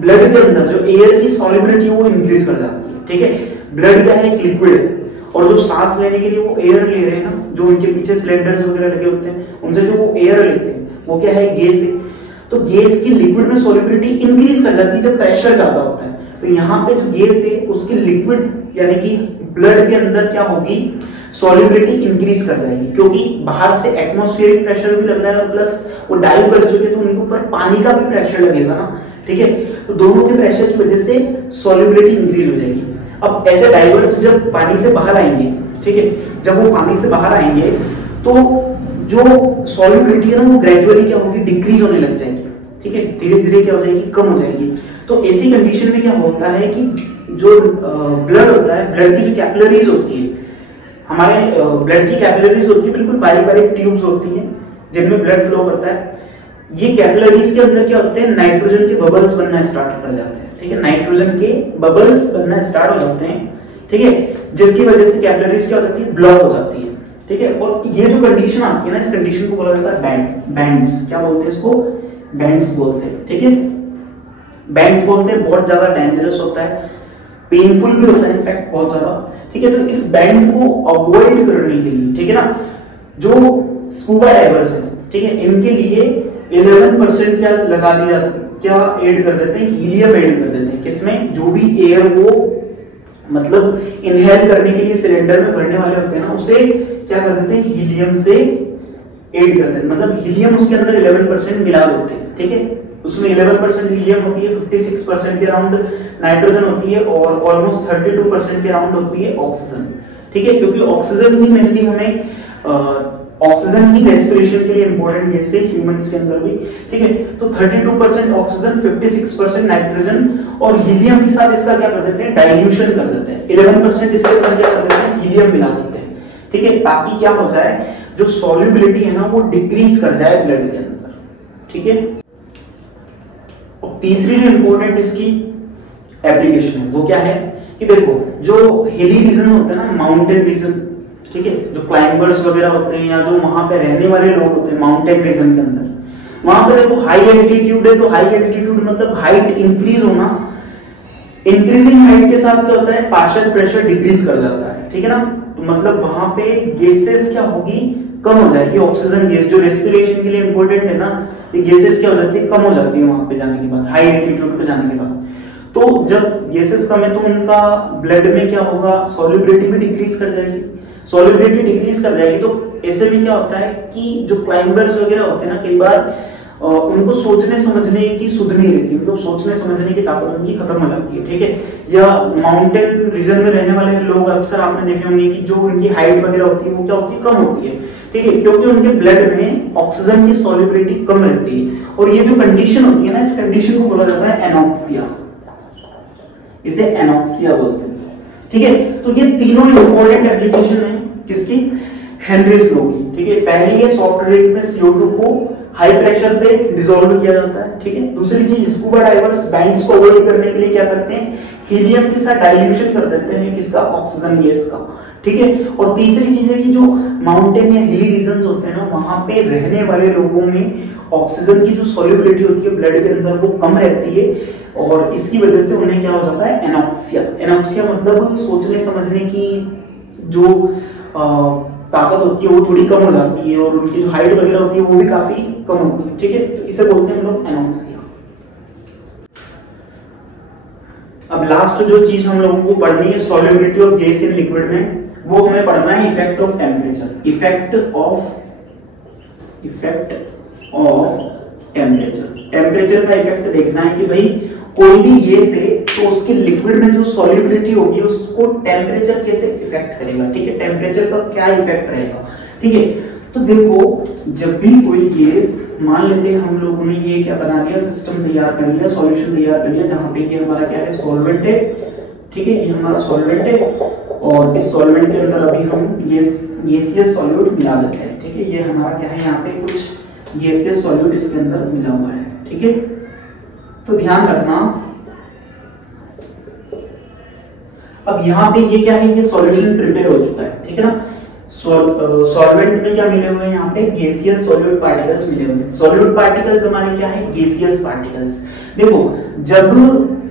ब्लड के अंदर जो एयर की सॉल्युबिलिटी वो इंक्रीज कर जाती है, ठीक है। ब्लड क्या है, एक लिक्विड है, और जो सांस लेने के लिए वो एयर ले रहे हैं ना, जो उनके पीछे सिलेंडर्स वगैरह लगे होते हैं, उनसे जो वो एयर लेते हैं वो क्या है, गैस है। तो गैस की लिक्विड में सॉल्युबिलिटी इंक्रीज कर जाती है जब प्रेशर ज्यादा होता है। तो यहाँ पे जो गैस है उसकी लिक्विड यानी कि ब्लड के अंदर क्या होगी, सॉल्युबिलिटी इंक्रीज कर जाएगी, क्योंकि बाहर से एटमॉस्फेरिक प्रेशर भी लग रहा है और प्लस वो डाइव कर चुके तो उनके ऊपर पानी का भी प्रेशर लगेगा ना, ठीक है। तो दोनों के प्रेशर की वजह से सॉल्युबिलिटी इंक्रीज हो जाएगी। अब ऐसे डाइवर्स जब पानी से बाहर आएंगे, ठीक है, जब वो पानी से बाहर आएंगे तो जो सॉल्युबिलिटी है ना वो ग्रेजुअली क्या होगी, डिक्रीज होने लग जाएगी, ठीक है, धीरे धीरे क्या हो जाएगी, कम हो जाएगी। तो ऐसी कंडीशन में क्या होता है कि जो ब्लड होता है, ब्लड की जो कैपिलरीज होती है, हमारे ब्लड की कैपिलरीज होती है, बिल्कुल बारीक बारीक ट्यूब्स होती हैं जिनमें ब्लड फ्लो करता है। ये कैपिलरीज के अंदर क्या होते हैं, नाइट्रोजन के बबल्स बनना स्टार्ट कर जाते हैं, ठीक है, नाइट्रोजन के बबल्स बनना स्टार्ट हो जाते हैं, ठीक है, जिसकी वजह से कैपिलरीज क्या हो जाती है, ब्लॉक हो जाती है, ठीक है। और ये जो कंडीशन आती है ना, इस कंडीशन को बोला जाता है बैंड्स, क्या बोलते हैं इसको, बैंड्स बोलते हैं, ठीक है, बैंड्स बोलते हैं। बहुत ज्यादा डेंजरस होता है, पेनफुल भी होता है इनफैक्ट बहुत ज्यादा, ठीक है। तो इस बैंड को अवॉइड करने के लिए, ठीक है ना, जो स्कूबा डाइवर्स है, ठीक है, इनके लिए 11% क्या लगा दिया जाता है, क्या ऐड कर देते हैं, हीलियम ऐड कर देते हैं, किसमें, जो भी एयर वो मतलब इनहेल करने के लिए सिलेंडर में भरने वाले होते हैं ना, उसे क्या कर देते हैं, हीलियम से ऐड कर देते हैं, मतलब हीलियम उसके अंदर 11% मिला देते हैं, ठीक है। उसमें 11% हीलियम होती है, 56% के अराउंड नाइट्रोजन होती है और ऑलमोस्ट 32% के अराउंड होती है ऑक्सीजन, ठीक है, क्योंकि ऑक्सीजन ही मेनली हमें ऑक्सीजन ही रेस्पिरेशन के लिए इंपॉर्टेंट गैस है ह्यूमंस के अंदर भी, ठीक है। तो 32% ऑक्सीजन, 56% नाइट्रोजन और हीलियम के साथ इसका क्या कर देते हैं, डाइल्यूशन कर देते हैं, 11% इसके अंदर क्या कर देते हैं, हीलियम मिला देते हैं, ठीक है, ताकि क्या हो जाए, जो सॉल्युबिलिटी है ना वो डिक्रीज कर जाए ब्लड के अंदर, ठीक है। और तीसरी जो इंपॉर्टेंट इसकी एप्लीकेशन है वो क्या है कि देखो, जो हिली रीजन होता है ना, माउंटेन रीजन, ठीक है, जो क्लाइंबर्स वगैरह होते हैं या जो वहां पे रहने वाले लोग होते हैं माउंटेन रीजन के अंदर, वहां पे देखो हाई एल्टीट्यूड है, तो हाई एल्टीट्यूड मतलब हाइट इंक्रीज होना, इंक्रीजिंग हाइट के साथ क्या होता है, पार्शियल प्रेशर डिक्रीज कर जाता है, ठीक है ना। तो मतलब वहां पे गैसेस क्या होगी, कम हो जाएगी, ऑक्सीजन गैस जो रेस्पिरेशन के लिए इंपॉर्टेंट है ना, ये गैसेस क्या हो जाती है, कम हो जाती है वहां पे जाने के बाद, हाई एल्टीट्यूड पे जाने के बाद। तो जब गैसेस कम है तो उनका ब्लड में क्या होगा, सॉल्युबिलिटी भी डिक्रीज कर जाएगी, सॉल्युबिलिटी डिक्रीज कर जाएगी। तो ऐसे में क्या होता है कि जो क्लाइंबर्स वगैरह होते हैं ना, कई बार उनको सोचने समझने की सुध नहीं रहती, मतलब सोचने समझने की ताकत उनकी खत्म हो जाती है, ठीक है। या माउंटेन रीजन में रहने वाले लोग अक्सर आपने देखे होंगे कि जो उनकी हाइट वगैरह होती है वो क्या होती है, कम होती है, ठीक है, क्योंकि उनके ब्लड में ऑक्सीजन की सॉल्युबिलिटी कम रहती है। और ये जो कंडीशन होती है ना, इस कंडीशन को बोला जाता है एनॉक्सिया, इसे एनॉक्सिया बोलते हैं, ठीक है। तो ये तीनों इंपॉर्टेंट एप्लीकेशन है किसकी, हेनरीज लॉ की, ठीक है। पहली है सॉफ्ट ड्रिंक में CO2 को हाई प्रेशर पे डिसॉल्व किया जाता है, ठीक है। दूसरी चीज, स्कूबा डाइवर्स बैंड्स को अवॉइड करने के लिए क्या करते हैं, हीलियम के साथ डाइल्यूशन कर देते हैं किसका, ऑक्सीजन गैस का, ठीक है। और तीसरी चीज है कि जो माउंटेन या हिली रीजन्स होते हैं ना, वहां पे रहने वाले लोगों में ऑक्सीजन की जो सॉल्युबिलिटी होती है ब्लड के अंदर वो कम रहती है और इसकी वजह से उन्हें क्या हो जाता है, एनॉक्सिया। एनॉक्सिया मतलब सोचने समझने की जो ताकत होती है वो थोड़ी कम हो जाती है और उनकी जो हाइट वगैरह होती है वो भी काफी कम होती है, ठीक है। तो इसे बोलते हैं हम लोग एनॉक्सिया। अब लास्ट जो चीज हम लोगों को पढ़नी है solubility of gas in liquid में, वो हमें पढ़ना है effect of temperature, effect of temperature. Temperature का इफेक्ट देखना है कि भाई कोई भी गैस है तो उसके लिक्विड में जो सॉल्युबिलिटी होगी उसको टेम्परेचर कैसे इफेक्ट करेगा, ठीक है, टेम्परेचर का क्या इफेक्ट रहेगा, ठीक है। तो देखो, जब भी कोई गैस, मान लेते हैं हम लोगों ने ये क्या बना लिया, सिस्टम तैयार कर लिया, सॉल्यूशन तैयार कर लिया, जहां पे ये हमारा क्या है, सॉल्वेंट है, ठीक है, ये हमारा सॉल्वेंट है और इस सॉल्वेंट के अंदर अभी हम गैसियस सॉल्यूट मिला देते हैं, ठीक है। ये हमारा क्या है, यहाँ पे कुछ गैसियस सॉल्यूट इसके अंदर मिला हुआ है, ठीक है। तो ध्यान रखना, अब यहाँ पे ये क्या है, ये सॉल्यूशन प्रिपेयर हो चुका है, ठीक है ना। सॉल्वेंट में क्या मिले हुए हैं, यहाँ पे गैसियस सॉल्यूट पार्टिकल्स मिले हुए हैं। सॉल्यूट पार्टिकल्स हमारे क्या है, गैसियस पार्टिकल्स। देखो, जब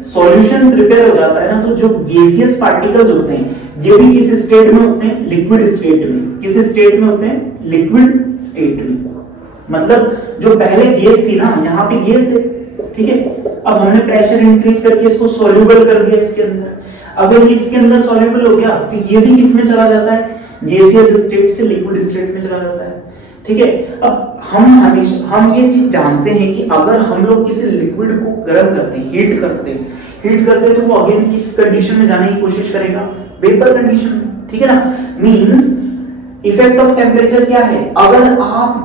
सॉल्यूशन प्रिपेयर हो जाता है ना, तो जो गैसियस पार्टिकल्स होते हैं ये भी किस स्टेट में होते हैं, लिक्विड स्टेट में। किस स्टेट में होते हैं, लिक्विड स्टेट में। मतलब जो पहले गैस थी ना, यहाँ पे गैस है, ठीक है, अब हमने प्रेशर इंक्रीज करके इसको सॉल्यूबल कर दिया इसके अंदर। अगर ये इसके अंदर सॉल्यूबल हो गया तो ये भी किस में चला जाता है, गैसियस स्टेट से लिक्विड स्टेट में चला जाता है, ठीक है। अब हम ये चीज जानते हैं कि अगर हम लोग किसी लिक्विड को गर्म करते हैं, हीट करते हैं तो वो अगेन किस कंडीशन में जाने की कोशिश करेगा, वेपर कंडीशन में, ठीक है ना। मींस इफेक्ट ऑफ टेम्परेचर क्या है, अगर आप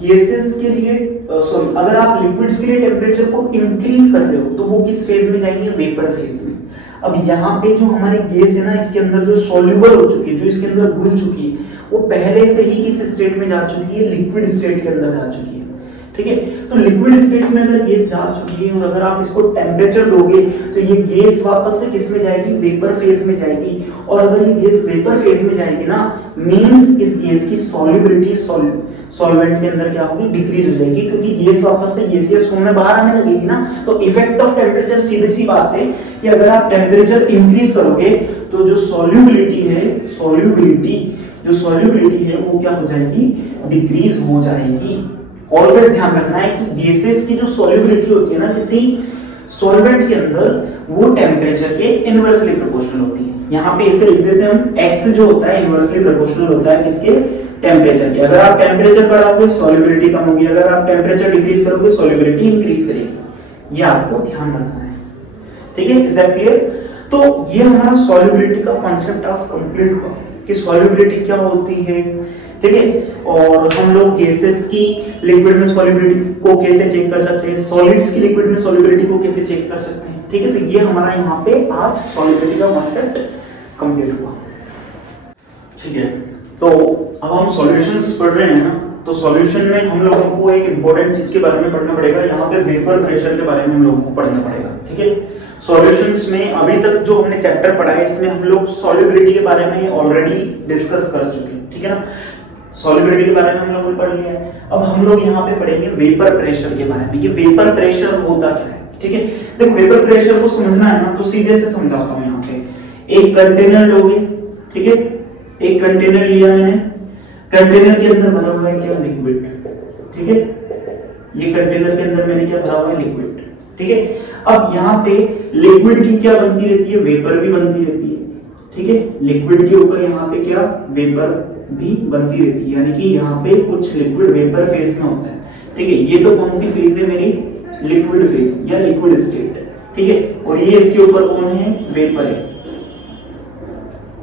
गैसेस के लिए अगर आप लिक्विड्स के लिए टेम्परेचर को इंक्रीज कर रहे हो तो वो किस फेज में जाएंगे, वेपर फेज में। अब यहाँ पे जो हमारी गैस है ना, इसके अंदर जो सॉल्यूबल हो चुकी है, जो इसके अंदर घुल चुकी है, वो पहले से ही किस स्टेट में जा चुकी है, लिक्विड स्टेट के अंदर जा चुकी है। ठीक है, तो लिक्विड स्टेट में अगर गैस जा चुकी है और अगर आप इसको टेम्परेचर दोगे तो ये गैस वापस से किस में जाएगी, वेपर फेज में जाएगी। और अगर ये गैस वेपर फेज में जाएगी ना, मींस इस गैस की सॉल्युबिलिटी सॉल्वेंट के अंदर क्या होगी, डिक्रीज हो जाएगी, क्योंकि गैस वापस से गैसियस फॉर्म में बाहर आने लगेगी ना। तो इफेक्ट ऑफ टेम्परेचर सीधी सी बात है कि अगर आप टेम्परेचर इंक्रीज करोगे तो जो सॉल्युबिलिटी है, जो सॉल्युबिलिटी है वो क्या हो जाएगी, डिक्रीज हो जाएगी। ऑलवेज ध्यान रखना है कि गैसेस की जो सॉल्युबिलिटी होती है ना किसी सॉल्वेंट के अंदर, वो टेम्परेचर के इनवर्सली प्रोपोर्शनल होती है। यहाँ पे ऐसे लिख देते हैं हम, x जो होता है इनवर्सली प्रोपोर्शनल होता है किसके, टेम्परेचर के। अगर आप टेम्परेचर बढ़ाओगे सॉल्युबिलिटी कम होगी, अगर आप टेम्परेचर डिक्रीज करोगे सॉल्युबिलिटी इंक्रीज करेगी। ये आपको ध्यान रखना है, ठीक है, इज दैट क्लियर? तो ये हमारा सॉल्युबिलिटी का कॉन्सेप्ट ऑफ कंप्लीट हुआ कि सॉल्युबिलिटी क्या होती है, ठीक है। और हम लोग गैसेस की लिक्विड में सॉल्युबिलिटी को कैसे चेक कर सकते हैं, सॉलिड्स की लिक्विड में सॉल्युबिलिटी को कैसे चेक कर सकते हैं, ठीक है। तो ये हमारा यहाँ पे आज सॉल्युबिलिटी का कॉन्सेप्ट कंप्लीट हुआ, ठीक है। तो अब हम सॉल्यूशंस पढ़ रहे हैं ना, तो सॉल्यूशन में हम लोगों को एक इंपॉर्टेंट चीज के बारे में पढ़ना पड़ेगा। यहाँ पे वेपर प्रेशर के बारे में हम लोगों को पढ़ना पड़ेगा, ठीक है। सॉल्यूशंस में अभी तक जो हमने चैप्टर पढ़ा है, इसमें हम लोग सॉल्युबिलिटी के बारे में ऑलरेडी डिस्कस कर चुके हैं, ठीक है ना। सॉल्युबिलिटी के बारे में हम लोगों ने पढ़ लिया है। अब हम लोग यहाँ पे पढ़ेंगे वेपर प्रेशर के बारे में, कि वेपर प्रेशर होता क्या है, ठीक है। देखो वेपर प्रेशर को समझना है ना, तो सीधे से समझाता हूँ। यहाँ पे एक कंटेनर लोगे, ठीक है, एक कंटेनर लिया मैंने, कंटेनर के अंदर भरा हुआ है क्या, लिक्विड, ठीक है। ये कंटेनर के अंदर मैंने क्या भरा हुआ है, लिक्विड, ठीक है। अब यहाँ पे लिक्विड की क्या बनती रहती है, वेपर भी बनती रहती है, ठीक है। लिक्विड के ऊपर यहाँ पे क्या, वेपर भी बनती रहती है, यानी कि यहाँ पे कुछ लिक्विड वेपर फेज में होता है, ठीक है। ये तो कौन सी फेज है मेरी, लिक्विड फेज या लिक्विड स्टेट, ठीक है। और ये इसके ऊपर कौन है, वेपर है,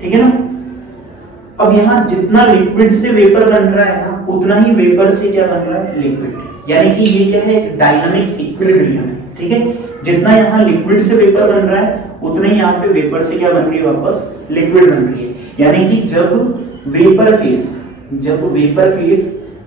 ठीक है ना। अब यहाँ जितना लिक्विड से वेपर बन रहा है ना, उतना ही वेपर से क्या बन रहा है, लिक्विड, यानी कि ये क्या है, डायनामिक इक्विलिब्रियम है, ठीक है। जितना यहाँ लिक्विड से वेपर बन रहा है, उतना ही यहाँ पे वेपर से क्या बन रही है, वापस लिक्विड बन रही है। यानी कि जब वेपर फेज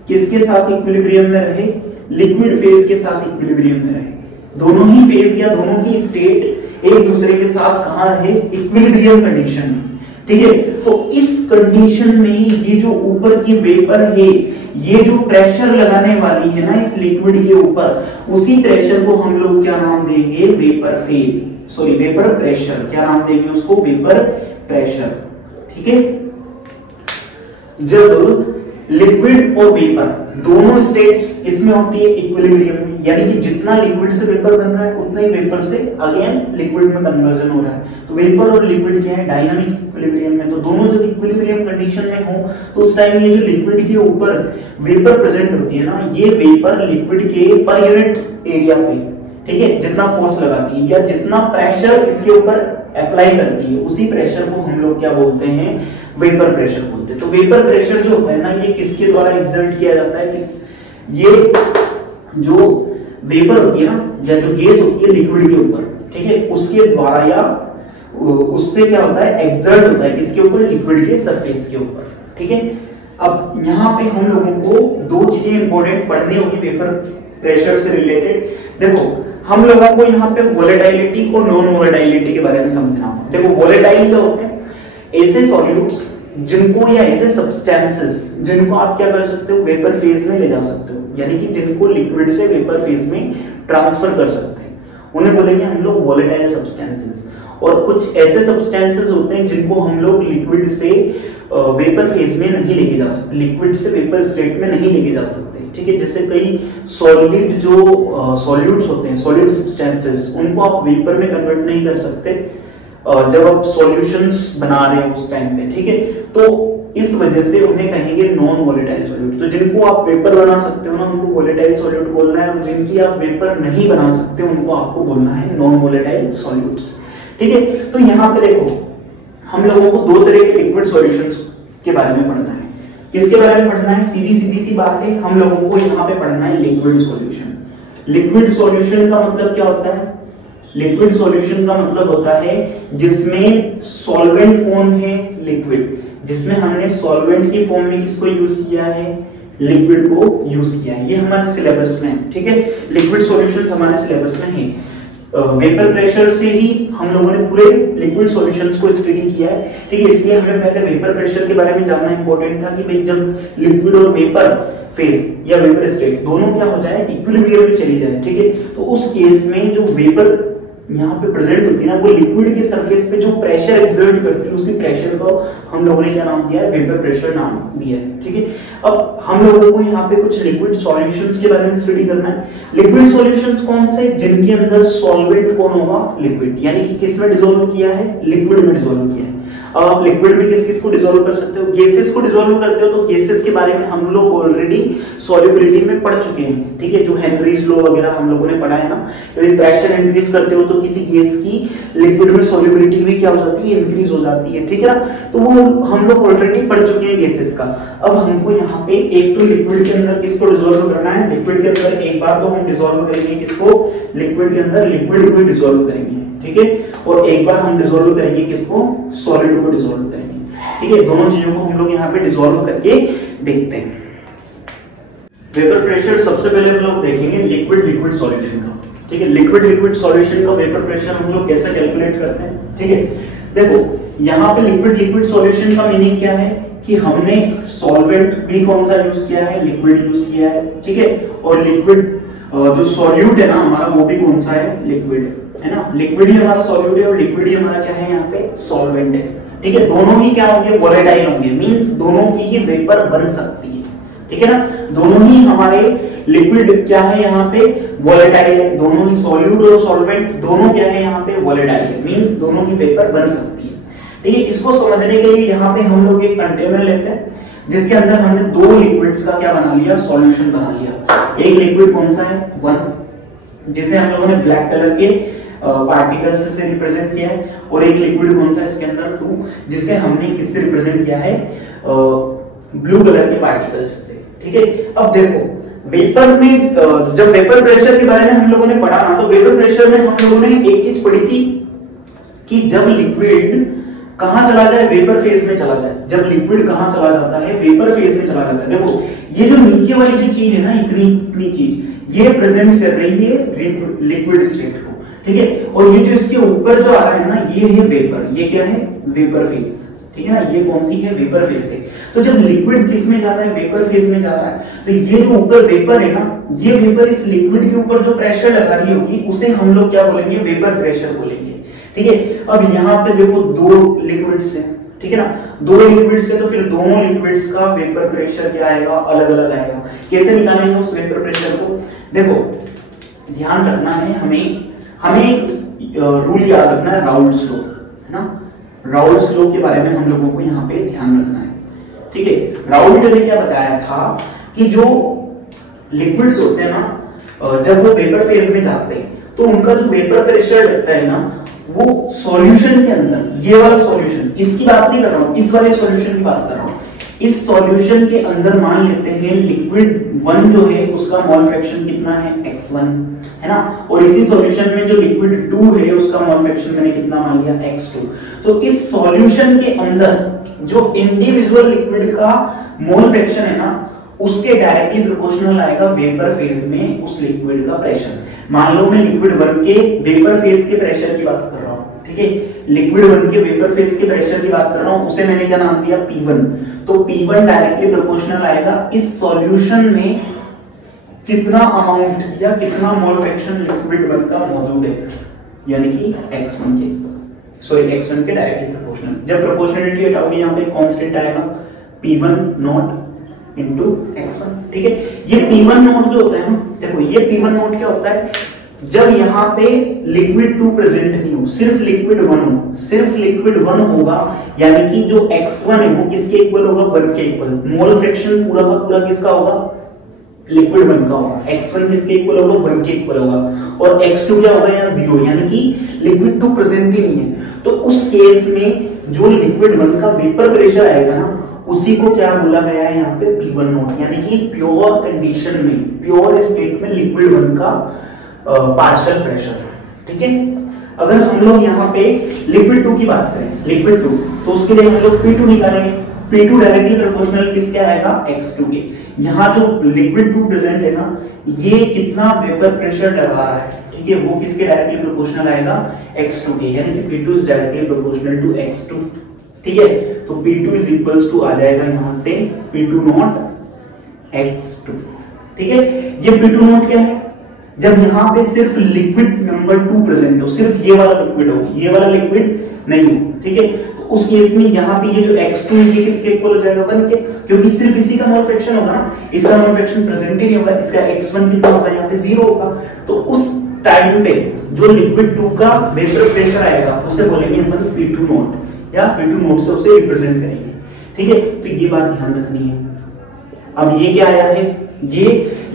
किसके साथ इक्विलिब्रियम में रहे, लिक्विड फेज के साथ इक्विलिब्रियम में रहे, दोनों ही फेज या दोनों ही स्टेट एक दूसरे के साथ कहां रहे, इक्विलिब्रियम कंडीशन में, ठीक है। तो इस कंडीशन में ये जो ऊपर की वेपर है, ये जो प्रेशर लगाने वाली है ना इस लिक्विड के ऊपर, उसी प्रेशर को हम लोग क्या नाम देंगे, वेपर प्रेशर, क्या नाम देंगे उसको, वेपर प्रेशर, ठीक है। जब लिक्विड और वेपर दोनों स्टेट्स इसमें होती है इक्विलिब्रियम में, यानी कि जितना लिक्विड से वेपर बन रहा है उतना ही वेपर से अगेन लिक्विड में कन्वर्जन हो रहा है। तो वेपर और लिक्विड क्या है, डायनामिक इक्विलिब्रियम में। तो दोनों जब इक्विलिब्रियम कंडीशन में हो तो उस टाइम ये जो लिक्विड के ऊपर वेपर प्रेजेंट होती है ना, ये वेपर लिक्विड के पर यूनिट एरिया पे, ठीक है, जितना फोर्स लगाती है या जितना प्रेशर इसके ऊपर अप्लाई करती है, उसी प्रेशर को हम लोग क्या बोलते हैं, वेपर प्रेशर बोलते हैं। तो वेपर प्रेशर जो होता है ना, ये किसके द्वारा एक्सर्ट किया जाता है, ये जो वेपर होती है ना, या जो गैस होती है लिक्विड के ऊपर, ठीक है, उसके द्वारा या उससे क्या होता है, एक्सर्ट होता है किसके ऊपर, लिक्विड के सरफेस के ऊपर, ठीक है। अब यहाँ पे हम लोगों को दो चीजें इंपॉर्टेंट पढ़नी होगी वेपर प्रेशर से रिलेटेड। देखो हम लोगों को यहाँ पे वोलेटिलिटी और नॉन वोलेटिलिटी के बारे में समझना होगा। देखो वोलेटाइल क्या होते हैं, ऐसे सॉल्यूट्स जिनको या ऐसे सब्सटेंसेस जिनको आप क्या कर सकते हो, वेपर फेज में ले जा सकते हो, यानी कि जिनको लिक्विड से वेपर फेज में ट्रांसफर कर सकते हैं, उन्हें बोलेंगे हम लोग वोलेटाइल सब्सटेंसेस। और कुछ ऐसे सब्सटेंसेस होते हैं जिनको हम लोग लिक्विड से वेपर फेज में नहीं लेके जा सकते, लिक्विड से वेपर स्टेट में नहीं लेके जा सकते, ठीक है। जैसे कई सॉलिड जो सॉल्यूट्स होते हैं, सॉलिड सब्सटेंसेस, उनको आप वेपर में कन्वर्ट नहीं कर सकते जब आप सॉल्यूशंस बना रहे हो उस टाइम पे, ठीक है। तो इस वजह से उन्हें कहेंगे नॉन वोलेटाइल सॉल्यूट। तो जिनको आप वेपर बना सकते हो ना, उनको वोलेटाइल सॉल्यूट बोलना है, और जिनकी आप वेपर नहीं बना सकते उनको आपको बोलना है नॉन वोलेटाइल सॉल्यूट्स, ठीक है। तो यहाँ पे देखो हम लोगों को दो तरह के लिक्विड सॉल्यूशंस के बारे में पढ़ना है। किसके बारे में पढ़ना है, सीधी सी बात है, हम लोगों को यहाँ पे पढ़ना है लिक्विड सॉल्यूशन। लिक्विड सॉल्यूशन का मतलब क्या होता है, लिक्विड सॉल्यूशन का मतलब होता है जिसमें सॉल्वेंट कौन है, लिक्विड, जिसमें हमने सॉल्वेंट की फॉर्म में किसको यूज किया है, लिक्विड को यूज किया है। ये हमारे सिलेबस में है, ठीक है, लिक्विड सॉल्यूशंस हमारे सिलेबस में है। वेपर प्रेशर से ही हम लोगों ने पूरे लिक्विड सॉल्यूशंस को स्टडी किया है, ठीक है, इसलिए हमें पहले वेपर प्रेशर के बारे में जानना इंपॉर्टेंट था कि भाई जब लिक्विड और वेपर फेज या वेपर स्टेट दोनों क्या हो जाए, इक्विलिब्रियम में चली जाए, ठीक है, तो उस केस में जो वेपर यहाँ पे प्रेजेंट होती है ना, वो लिक्विड के सरफेस पे जो प्रेशर एक्सर्ट करती है, उसी प्रेशर को हम लोगों ने क्या नाम दिया है, वेपर प्रेशर नाम दिया है, ठीक है। अब हम लोगों को यहाँ पे कुछ लिक्विड सॉल्यूशंस के बारे में स्टडी करना है। लिक्विड सॉल्यूशंस कौन से, जिनके अंदर सॉल्वेंट कौन होगा, लिक्विड, यानी कि किस में डिसॉल्व किया है, लिक्विड में डिसॉल्व किया है। अब आप लिक्विड में किस किस को डिसॉल्व कर सकते हो, गैसेस को डिसॉल्व करते हो, तो गैसेस के बारे में हम लोग ऑलरेडी सॉल्युबिलिटी में पढ़ चुके हैं, ठीक है, जो हेनरीज लॉ वगैरह हम लोगों ने पढ़ा है ना, यदि प्रेशर इंक्रीज करते हो तो किसी गैस की लिक्विड में सॉल्युबिलिटी भी क्या हो जाती है, इंक्रीज हो जाती है, ठीक है ना, तो वो हम लोग ऑलरेडी पढ़ चुके हैं गैसेस का। अब हमको यहाँ पे एक तो लिक्विड के अंदर किसको डिसॉल्व करना है, लिक्विड के अंदर एक बार तो हम डिसॉल्व करेंगे किसको, लिक्विड के अंदर लिक्विड को डिसॉल्व करेंगे, ठीक है, और एक बार हम डिसॉल्व करेंगे किसको, सॉलिड को डिसॉल्व करेंगे, ठीक है, दोनों चीजों को हम लोग यहाँ पे डिसॉल्व करके देखते हैं। वेपर प्रेशर सबसे पहले हम लोग देखेंगे लिक्विड लिक्विड सॉल्यूशन का, ठीक है, लिक्विड लिक्विड सॉल्यूशन का वेपर प्रेशर हम लोग कैसे कैलकुलेट करते हैं, ठीक है। देखो यहाँ पे लिक्विड लिक्विड सॉल्यूशन का मीनिंग क्या है कि हमने सॉल्वेंट भी कौन सा यूज किया है, लिक्विड यूज किया है, ठीक है, और लिक्विड जो सॉल्यूट है ना हमारा वो भी कौन सा है, लिक्विड है ना, लिक्विड ही हमारा सॉल्यूट है और लिक्विड ही हमारा क्या है, यहाँ पे सॉल्वेंट है, ठीक है, दोनों ही क्या होंगे, वोलेटाइल होंगे, मींस दोनों की ही वेपर बन सकती है, ठीक है ना, दोनों ही हमारे लिक्विड क्या है यहाँ पे, वोलेटाइल है, दोनों ही सॉल्यूट और सॉल्वेंट दोनों क्या है यहाँ पे, वोलेटाइल है, मींस दोनों की वेपर बन सकती है, ठीक है। इसको समझने के लिए यहाँ पे हम लोग एक कंटेनर लेते हैं जिसके अंदर हमने दो लिक्विड्स का क्या बना लिया, सॉल्यूशन बना लिया। एक लिक्विड कौन सा है, 1, जिसे हम लोगों ने ब्लैक कलर के पार्टिकल्स से रिप्रेजेंट किया है, और एक लिक्विड कौन सा है इसके अंदर, 2, जिसे हमने किससे रिप्रेजेंट किया है, ब्लू कलर के पार्टिकल्स से, ठीक है। अब देखो वेपर में जब वेपर प्रेशर के बारे में हम लोगों ने पढ़ा ना, तो वेपर प्रेशर में हम लोगों ने एक चीज पढ़ी थी कि जब लिक्विड कहां चला जाए, वेपर फेज में चला जाए, जब लिक्विड कहां चला जाता है, वेपर फेज में चला जाता है। देखो ये जो नीचे वाली जो चीज है ना, इतनी चीज ये प्रेजेंट कर रही है लिक्विड स्टेट को, ठीक है, और ये जो इसके ऊपर जो आ रहा है ना, ये है वेपर, ये क्या है, वेपर फेज, ठीक है ना, ये कौन सी है, वेपर फेज है। तो जब लिक्विड किस में जा रहा है, वेपर फेज में जा रहा है, तो ये जो ऊपर वेपर है ना, ये वेपर इस लिक्विड के ऊपर जो प्रेशर लगा रही होगी उसे हम लोग क्या बोलेंगे, वेपर प्रेशर बोलेंगे, ठीक है। अब यहाँ पे देखो दो लिक्विड्स हैं, ठीक है ना, दो लिक्विड्स है, तो फिर दोनों लिक्विड्स का वेपर प्रेशर क्या आएगा, अलग अलग आएगा। कैसे निकालेंगे उस वेपर प्रेशर को, देखो ध्यान रखना है, हमें एक रूल याद रखना है, राउल्ट्स लॉ, है ना, राउल्ट्स लॉ के बारे में हम लोगों को यहाँ पे ध्यान रखना है, ठीक है। राउल्ट ने क्या बताया था कि जो लिक्विड्स होते हैं ना, जब वो वेपर फेज में जाते हैं तो उनका जो वेपर प्रेशर लगता है ना, वो सॉल्यूशन के अंदर, ये वाला सॉल्यूशन, इसकी बात नहीं कर रहा हूं, इस वाले सॉल्यूशन की बात कर रहा हूं, इस सॉल्यूशन के अंदर मान लेते हैं लिक्विड 1 जो है उसका मोल फ्रैक्शन कितना है, x1, है ना, और इसी सॉल्यूशन में जो लिक्विड 2 है उसका मोल फ्रैक्शन मैंने कितना मान लिया, x2। तो इस सॉल्यूशन के अंदर जो इंडिविजुअल लिक्विड का मोल फ्रैक्शन है ना, उसके डायरेक्टली प्रोपोर्शनल आएगा वेपर फेज में उस लिक्विड का प्रेशर। मान लो मैं लिक्विड 1 के वेपर फेज के प्रेशर की बात कर रहा हूं, ठीक है, लिक्विड 1 के वेपर फेज के प्रेशर की बात कर रहा हूं, उसे मैंने क्या नाम दिया, P1। तो P1 डायरेक्टली प्रोपोर्शनल आएगा इस सॉल्यूशन में कितना अमाउंट या कितना मोल फ्रैक्शन लिक्विड 1 का मौजूद है, यानी कि x1 के, सॉरी x1 के डायरेक्टली प्रोपोर्शनल। जब प्रोपोर्शनलिटी हटाओगे यहाँ पे कांस्टेंट आएगा P1 नॉट इनटू x1, ठीक है। ये P1 नोट जो होता है ना, देखो ये P1 नोट क्या होता है, जब यहाँ पे लिक्विड 2 प्रेजेंट नहीं हो, सिर्फ लिक्विड 1 हो, सिर्फ लिक्विड 1 होगा, यानी कि जो x1 है वो किसके इक्वल होगा, 1 के इक्वल। मोल फ्रैक्शन पूरा का पूरा किसका होगा, लिक्विड 1 का होगा। x1 किसके इक्वल होगा, 1 के इक्वल होगा, और x2 क्या होगा, यहाँ 0, यानी कि लिक्विड 2 प्रेजेंट ही नहीं है। तो उस केस में जो लिक्विड 1 का वेपर प्रेशर आएगा ना, उसी को क्या बोला गया है यहाँ पे, P1 नोट, यानी कि प्योर कंडीशन में, प्योर स्टेट में लिक्विड 1 का पार्शियल प्रेशर, ठीक है। अगर हम लोग यहाँ पे लिक्विड 2 की बात करें, लिक्विड 2, तो उसके लिए हम लोग P2 निकालेंगे। P2 डायरेक्टली प्रोपोर्शनल किसके आएगा, x2 के। यहाँ जो लिक्विड 2 प्रेजेंट है ना, ये कितना वेपर प्रेशर लगा रहा है, ठीक है, वो किसके डायरेक्टली प्रोपोर्शनल आएगा, x2 के, यानी कि P2 is directly proportional to x2, ठीक है। तो P2 इज इक्वल्स टू आ जाएगा यहाँ से P2 नॉट x2, ठीक है। ये P2 नॉट क्या है, जब यहाँ पे सिर्फ लिक्विड नंबर 2 प्रेजेंट हो, सिर्फ ये वाला लिक्विड हो, ये वाला लिक्विड नहीं हो, ठीक है, तो उस केस में यहाँ पे ये जो x2 ये किसके इक्वल हो जाएगा, 1 के, क्योंकि सिर्फ इसी का मोल फ्रैक्शन होगा ना, इसका मोल फ्रैक्शन प्रेजेंट ही नहीं होगा, इसका x1 कितना होगा, यहाँ पे 0 होगा। तो उस टाइम पे जो लिक्विड 2 का वेपर प्रेशर आएगा उसे बोलेंगे अपन P2 नॉट, या P2 नॉट से उसे रिप्रेजेंट करेंगे, ठीक है। तो ये बात ध्यान रखनी है। अब ये क्या आया है, ये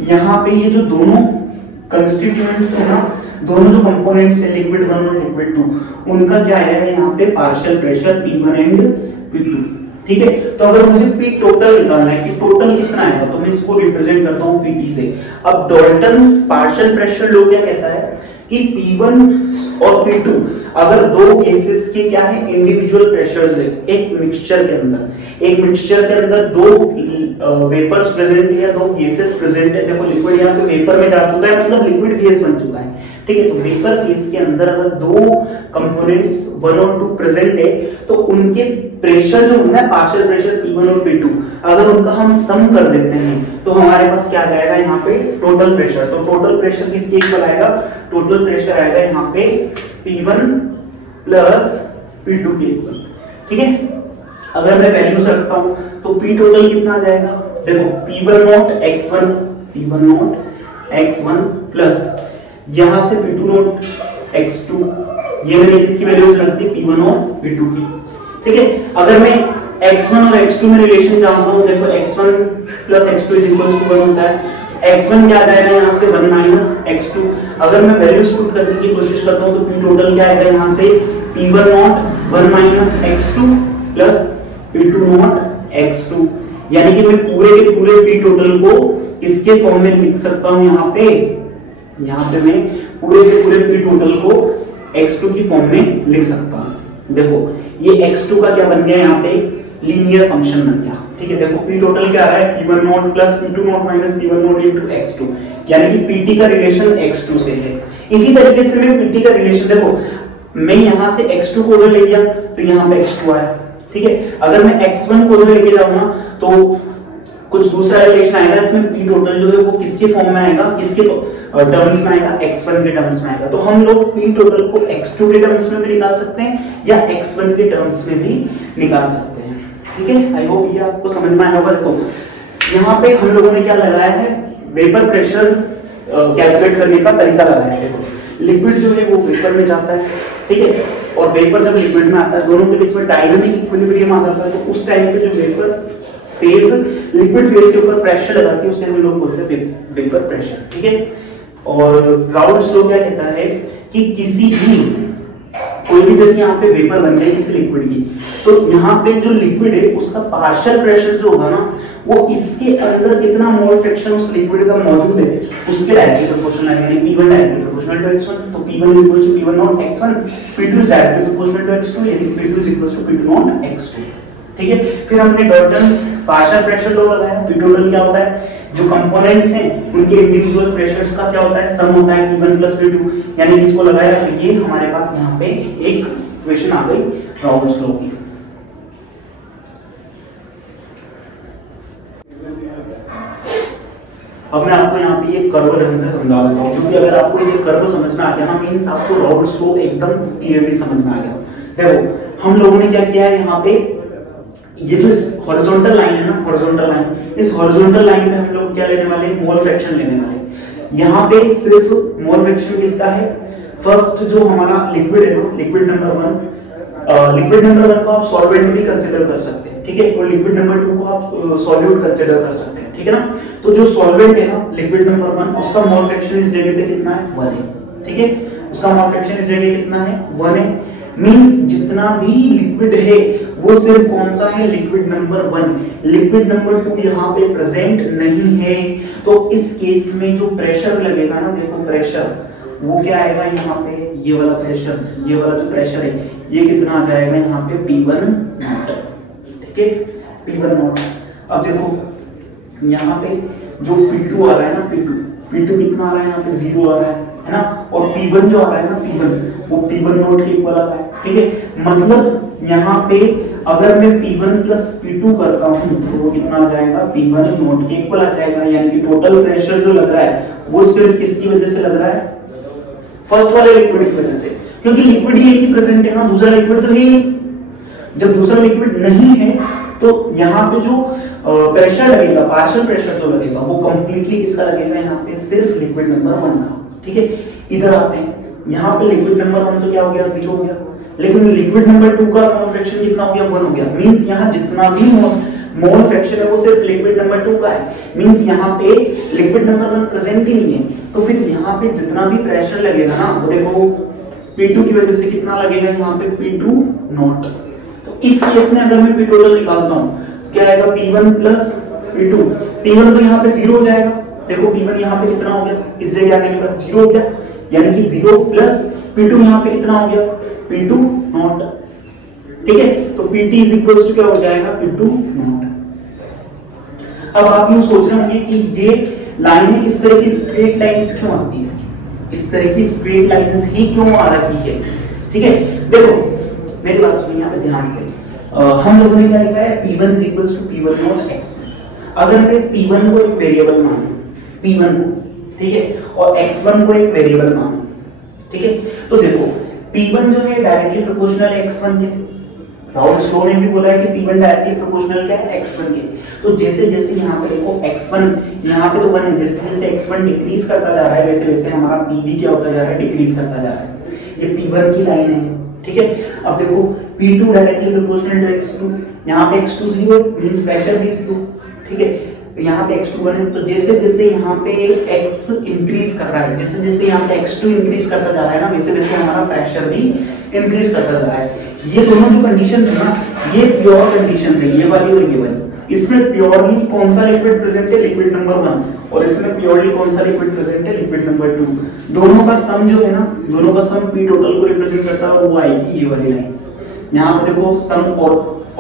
यहाँ पे ये जो दोनों कंस्टिट्यूएंट्स है ना, दोनों जो कंपोनेंट्स है लिक्विड 1 और लिक्विड 2, उनका क्या आया है यहाँ पे partial pressure P1 and P2, ठीक है। तो अगर मुझे P टोटल निकालना है कि टोटल कितना आएगा, तो मैं इसको रिप्रेजेंट करता हूँ PT से। अब डाल्टन्स पार्शियल प्रेशर लॉ क्या कहता है कि P1 और P2 अगर दो केसेस के क्या है इंडिविजुअल प्रेशर्स है, एक मिक्सचर के अंदर, एक मिक्सचर के अंदर दो वेपर्स प्रेजेंट है या दो गैसेस प्रेजेंट है, देखो लिक्विड यहाँ पे वेपर में जा चुका है, मतलब लिक्विड फेज बन चुका है, ठीक है। तो वेपर फेज के अंदर अगर दो कंपोनेंट्स 1 और 2 प्रेजेंट है, तो उनके प्रेशर जो है पार्शियल प्रेशर P1 और P2, अगर उनका हम सम कर देते हैं तो हमारे पास क्या आ जाएगा यहाँ पे टोटल प्रेशर। तो टोटल प्रेशर किसके इक्वल आएगा, टोटल प्रेशर आएगा यहाँ पे P1 प्लस P2 के इक्वल, ठीक है। अगर मैं वैल्यू रखता हूं तो P टोटल कितना आ जाएगा, देखो P1 not x1, P1 not x1 plus यहां से P2 नॉट x2, ये मैंने किसकी वैल्यूज रख दी, P1 और P2 की, ठीक है। अगर मैं x1 और x2 में रिलेशन जानता हूं, देखो x1 plus x2 is equals to 1 होता है, x1 क्या आ जाएगा यहाँ से 1 माइनस x2। अगर मैं वैल्यूज पुट करने की कोशिश करता हूं तो P टोटल क्या आएगा यहाँ से P1 not 1 minus x2 plus P2 not x2, यानी कि मैं पूरे के पूरे P टोटल को इसके फॉर्म में लिख सकता हूं, यहाँ पे मैं पूरे के पूरे P टोटल को x2 की फॉर्म में लिख सकता हूं। देखो ये x2 का क्या बन गया, यहाँ पे लीनियर फंक्शन बन गया, ठीक है। देखो P टोटल क्या है, P1 not plus P2 not minus P1 not into x2, यानी कि PT का रिलेशन x2 से है। इसी तरीके से मैं PT का रिलेशन, देखो मैं यहां से x2 को उधर ले गया तो यहां पे x2 आया, ठीक है। अगर मैं x1 को उधर लेके जाऊंगा तो कुछ दूसरा रिलेशन आएगा, इसमें P टोटल जो है वो किसके फॉर्म में आएगा, किसके टर्म्स में आएगा, x1 के टर्म्स में आएगा। तो हम लोग P टोटल को x2 के टर्म्स में भी निकाल सकते हैं या x1 के टर्म्स में भी निकाल सकते हैं, ठीक है। आई होप ये आपको समझ में आया होगा। देखो यहाँ पे हम लोगों ने क्या लगाया है, वेपर प्रेशर कैलकुलेट करने का तरीका लगाया है। देखो लिक्विड जो है वो वेपर में जाता है, ठीक है, और वेपर जब लिक्विड में आता है दोनों के बीच में डायनामिक इक्विलिब्रियम आ जाता है, तो उस टाइम पे जो वेपर फेज लिक्विड फेज के ऊपर प्रेशर लगाती है उसे हम लोग बोलते हैं वेपर प्रेशर, ठीक है। और राउल्ट्स लॉ क्या कहता है कि किसी भी कोई भी जैसे यहाँ पे वेपर बन जाए किसी लिक्विड की, तो यहाँ पे जो लिक्विड है उसका पार्शियल प्रेशर जो होगा ना, वो इसके अंदर कितना मोल फ्रैक्शन उस लिक्विड का मौजूद है उसके डायरेक्टली प्रोपोर्शनल है, यानी P1 directly proportional to x1, तो P1 is equal to P1 not x1, P2 is directly proportional to x2, यानी P2 is equal to P2 not x2, ठीक है। फिर हमने डाल्टन्स पार्शियल प्रेशर लॉ लगाया। P टोटल क्या होता है, जो कंपोनेंट्स हैं उनके इंडिविजुअल प्रेशर्स का क्या होता है, सम होता है P1 प्लस P2, यानी कि इसको लगाया तो ये हमारे पास यहाँ पे एक इक्वेशन आ गई राउल्ट्स लॉ की। अब मैं आपको यहाँ पे ये कर्व ढंग से समझा देता हूँ, क्योंकि अगर आपको ये कर्व समझ में आ गया ना, मींस आपको राउल्ट्स लॉ एकदम क्लियरली समझ में आ गया। देखो हम लोगों ने क्या किया है, यहाँ पे ये जो हॉरिजॉन्टल लाइन है ना, हॉरिजॉन्टल लाइन, इस हॉरिजॉन्टल लाइन पे हम लोग क्या लेने वाले हैं, मोल फ्रैक्शन लेने वाले हैं। यहाँ पे सिर्फ मोल फ्रैक्शन किसका है, फर्स्ट जो हमारा लिक्विड है ना, लिक्विड नंबर 1, लिक्विड नंबर 1 को आप सॉल्वेंट भी कंसीडर कर सकते हैं, ठीक है, और लिक्विड नंबर 2 को आप सॉल्यूट कंसीडर कर सकते हैं, ठीक है ना। तो जो सॉल्वेंट है ना, लिक्विड नंबर 1, उसका मोल फ्रैक्शन इस जगह पे कितना है, 1 है, ठीक है, उसका मोल फ्रैक्शन इस जगह कितना है, 1 है। मींस जितना भी लिक्विड है वो सिर्फ कौन सा है, लिक्विड नंबर 1, लिक्विड नंबर 2 यहाँ पे प्रेजेंट नहीं है। तो इस केस में जो प्रेशर लगेगा ना, देखो प्रेशर वो क्या आएगा यहाँ पे, ये वाला प्रेशर, ये वाला जो प्रेशर है ये कितना आ जाएगा यहाँ पे P1 नॉट, ठीक है, P1 नॉट। अब देखो यहाँ पे जो P2 आ रहा है ना, P2 कितना आ रहा है यहाँ पे 0 आ रहा है ना, और P1 जो आ रहा है ना P1 वो P1 नॉट के इक्वल आ रहा है, ठीक है। मतलब यहाँ पे अगर मैं P1 प्लस P2 करता हूँ तो वो कितना आ जाएगा, P1 नॉट के इक्वल आ जाएगा। यानी कि टोटल प्रेशर जो लग रहा है वो सिर्फ किसकी वजह से लग रहा है, फर्स्ट वाले लिक्विड की वजह से, क्योंकि लिक्विड ही एक ही प्रेजेंट है ना, दूसरा लिक्विड तो है। जब दूसरा लिक्विड नहीं है तो यहाँ पे जो प्रेशर लगेगा, पार्शियल प्रेशर जो लगेगा वो कंप्लीटली किसका लगेगा, यहाँ पे सिर्फ लिक्विड नंबर 1 का, ठीक है। इधर आते हैं, यहाँ पे लिक्विड नंबर 1 तो क्या हो गया, 0 हो गया, लेकिन लिक्विड नंबर 2 का मोल फ्रैक्शन कितना हो गया, 1 हो गया। मींस यहाँ जितना भी मोल फ्रैक्शन है वो सिर्फ लिक्विड नंबर 2 का है। मींस यहाँ पे लिक्विड नंबर 1 प्रेजेंट ही नहीं है, तो फिर यहाँ पे जितना भी प्रेशर लगेगा ना वो देखो P2 की वजह से कितना लगेगा, यहाँ पे P2 नॉट। तो इस केस में अगर मैं P टोटल निकालता हूँ तो क्या आएगा, P1 प्लस P2। P1 तो यहाँ पे 0 हो जाएगा, देखो P1 यहाँ पे कितना हो गया, इस जगह आने के बाद 0 हो गया, यानी कि 0 प्लस P2 यहाँ पे कितना हो गया, P2 नॉट, ठीक है। तो PT इज इक्वल टू क्या हो जाएगा, P2 नॉट। अब आप यूं सोच रहे होंगे कि ये लाइनें इस तरह की स्ट्रेट लाइंस क्यों आती है, इस तरह की स्ट्रेट लाइंस ही क्यों आ रही है, ठीक है। देखो मेरी बात सुनिए यहाँ पे ध्यान से, हम लोगों ने क्या लिखा है, P1 is equals to P1 not x। अगर मैं P1 को एक वेरिएबल मानूं, P1 को, ठीक है, और x1 को एक वेरिएबल मानूं, ठीक है, तो देखो P1 जो है डायरेक्टली प्रोपोर्शनल है x1 के। राउल्स लॉ ने भी बोला है कि P1 डायरेक्टली प्रोपोर्शनल क्या है, x1 के। तो जैसे जैसे यहाँ पे देखो x1 यहाँ पे तो 1 है, जैसे जैसे x1 डिक्रीज करता जा रहा है वैसे वैसे हमारा P भी क्या होता जा रहा है, डिक्रीज करता जा रहा है। ये P1 की लाइन है, ठीक है। अब देखो P2 directly proportional to x2, यहाँ पे x2 0 मींस प्रेशर भी 0, ठीक है। यहाँ पे x2 1 है, तो जैसे जैसे यहाँ पे x इंक्रीज कर रहा है, जैसे जैसे यहाँ पे x2 इंक्रीज करता जा रहा है ना, वैसे वैसे हमारा प्रेशर भी इंक्रीज करता जा रहा है। ये दोनों जो कंडीशन है ना, ये प्योर कंडीशन है, ये वाली और ये वाली। इसमें प्योरली कौन सा लिक्विड प्रेजेंट है, लिक्विड नंबर 1, और इसमें प्योरली कौन सा लिक्विड प्रेजेंट है, लिक्विड नंबर 2। दोनों का सम जो है ना, दोनों का सम P टोटल को रिप्रेजेंट करता है, और वो आएगी ये वाली लाइन। यहाँ पे देखो सम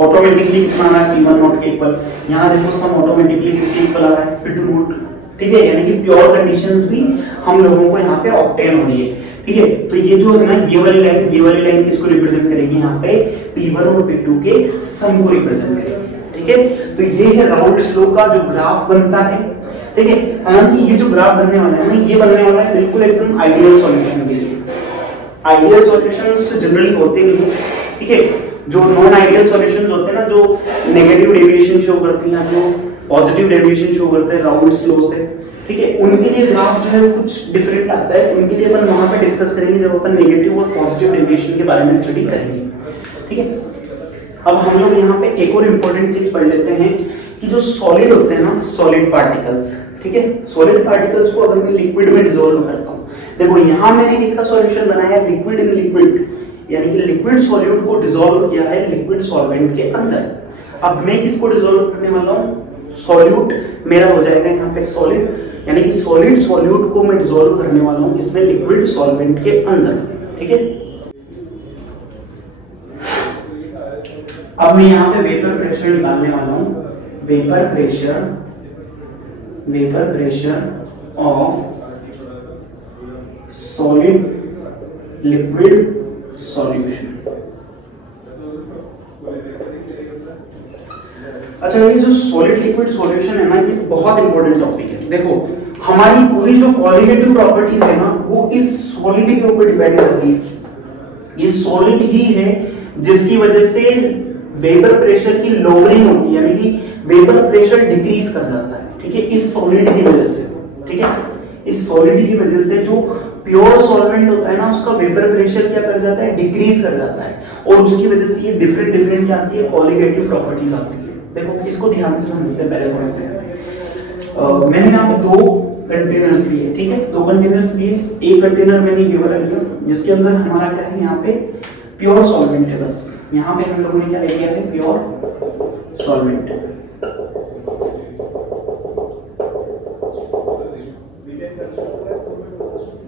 ऑटोमेटिकली कितना आ रहा है, P1 नॉट के इक्वल। यहाँ देखो सम ऑटोमेटिकली किसके इक्वल आ रहा है, P2 नॉट, ठीक है। यानी कि प्योर कंडीशंस भी हम लोगों को यहाँ पे ऑब्टेन हो रही है, ठीक है। तो ये जो है ना, ये वाली लाइन किसको रिप्रेजेंट करेगी, यहाँ पे P1 और P2 के सम को रिप्रेजेंट करेगी, ठीक है। तो ये है राउल्स लॉ का जो ग्राफ बनता है, ठीक है। हालांकि ये जो ग्राफ बनने वाला है ना, ये बनने वाला है बिल्कुल एकदम आइडियल सॉल्यूशन के लिए। आइडियल सॉल्यूशंस जनरली होते नहीं, ठीक है। जो नॉन आइडियल सॉल्यूशंस होते हैं ना, जो नेगेटिव डेविएशन शो करते हैं, जो पॉजिटिव डेविएशन शो करते हैं राउल्स लॉ से, ठीक है, उनके लिए ग्राफ जो है वो कुछ डिफरेंट आता है। उनके लिए अपन वहां पे डिस्कस करेंगे जब अपन नेगेटिव और पॉजिटिव डेविएशन के बारे में स्टडी करेंगे, ठीक है। अब हम लोग यहाँ पे एक और इम्पोर्टेंट चीज पढ़ लेते हैं कि जो सॉलिड होते हैं ना, सॉलिड पार्टिकल्स, ठीक है, सॉलिड पार्टिकल्स को अगर मैं लिक्विड में डिसॉल्व करता हूँ, देखो यहाँ मैंने किसका सॉल्यूशन बनाया है, लिक्विड इन लिक्विड, यानी कि लिक्विड सॉल्यूट को डिसॉल्व किया है लिक्विड सॉल्वेंट के अंदर। अब मैं किसको डिसॉल्व करने वाला हूँ, सॉल्यूट मेरा हो जाएगा यहाँ पे सॉलिड, यानी कि सॉलिड सॉल्यूट को मैं डिसॉल्व करने वाला हूँ इसमें लिक्विड सॉल्वेंट के अंदर, ठीक है। अब मैं यहाँ पे वेपर प्रेशर निकालने वाला हूँ, vapour pressure of solid liquid solution. अच्छा, ये जो सॉलिड लिक्विड सॉल्यूशन है ना, ये बहुत इंपॉर्टेंट टॉपिक है। देखो हमारी पूरी जो क्वालिटेटिव प्रॉपर्टीज है ना, वो इस सॉलिड के ऊपर डिपेंड करती है। ये सॉलिड ही है जिसकी वजह से वेपर प्रेशर की लोअरिंग होती है, यानी कि वेपर प्रेशर डिक्रीज कर जाता है, ठीक है, इस सॉलिड की वजह से, ठीक है। इस सॉलिड की वजह से जो प्योर सॉल्वेंट होता है ना, उसका वेपर प्रेशर क्या कर जाता है, डिक्रीज कर जाता है, और उसकी वजह से ये डिफरेंट क्या आती है, क्वालिटेटिव प्रॉपर्टीज आती है। देखो इसको ध्यान से समझते हैं पहले थोड़े से। मैंने यहाँ पे 2 कंटेनर्स लिए, ठीक है, 2 कंटेनर्स लिए। एक कंटेनर मैंने ये वाला लिया जिसके अंदर हमारा क्या है, यहाँ पे प्योर सॉल्वेंट है, बस यहाँ पे हम लोगों ने क्या ले लिया है, प्योर सॉल्वेंट,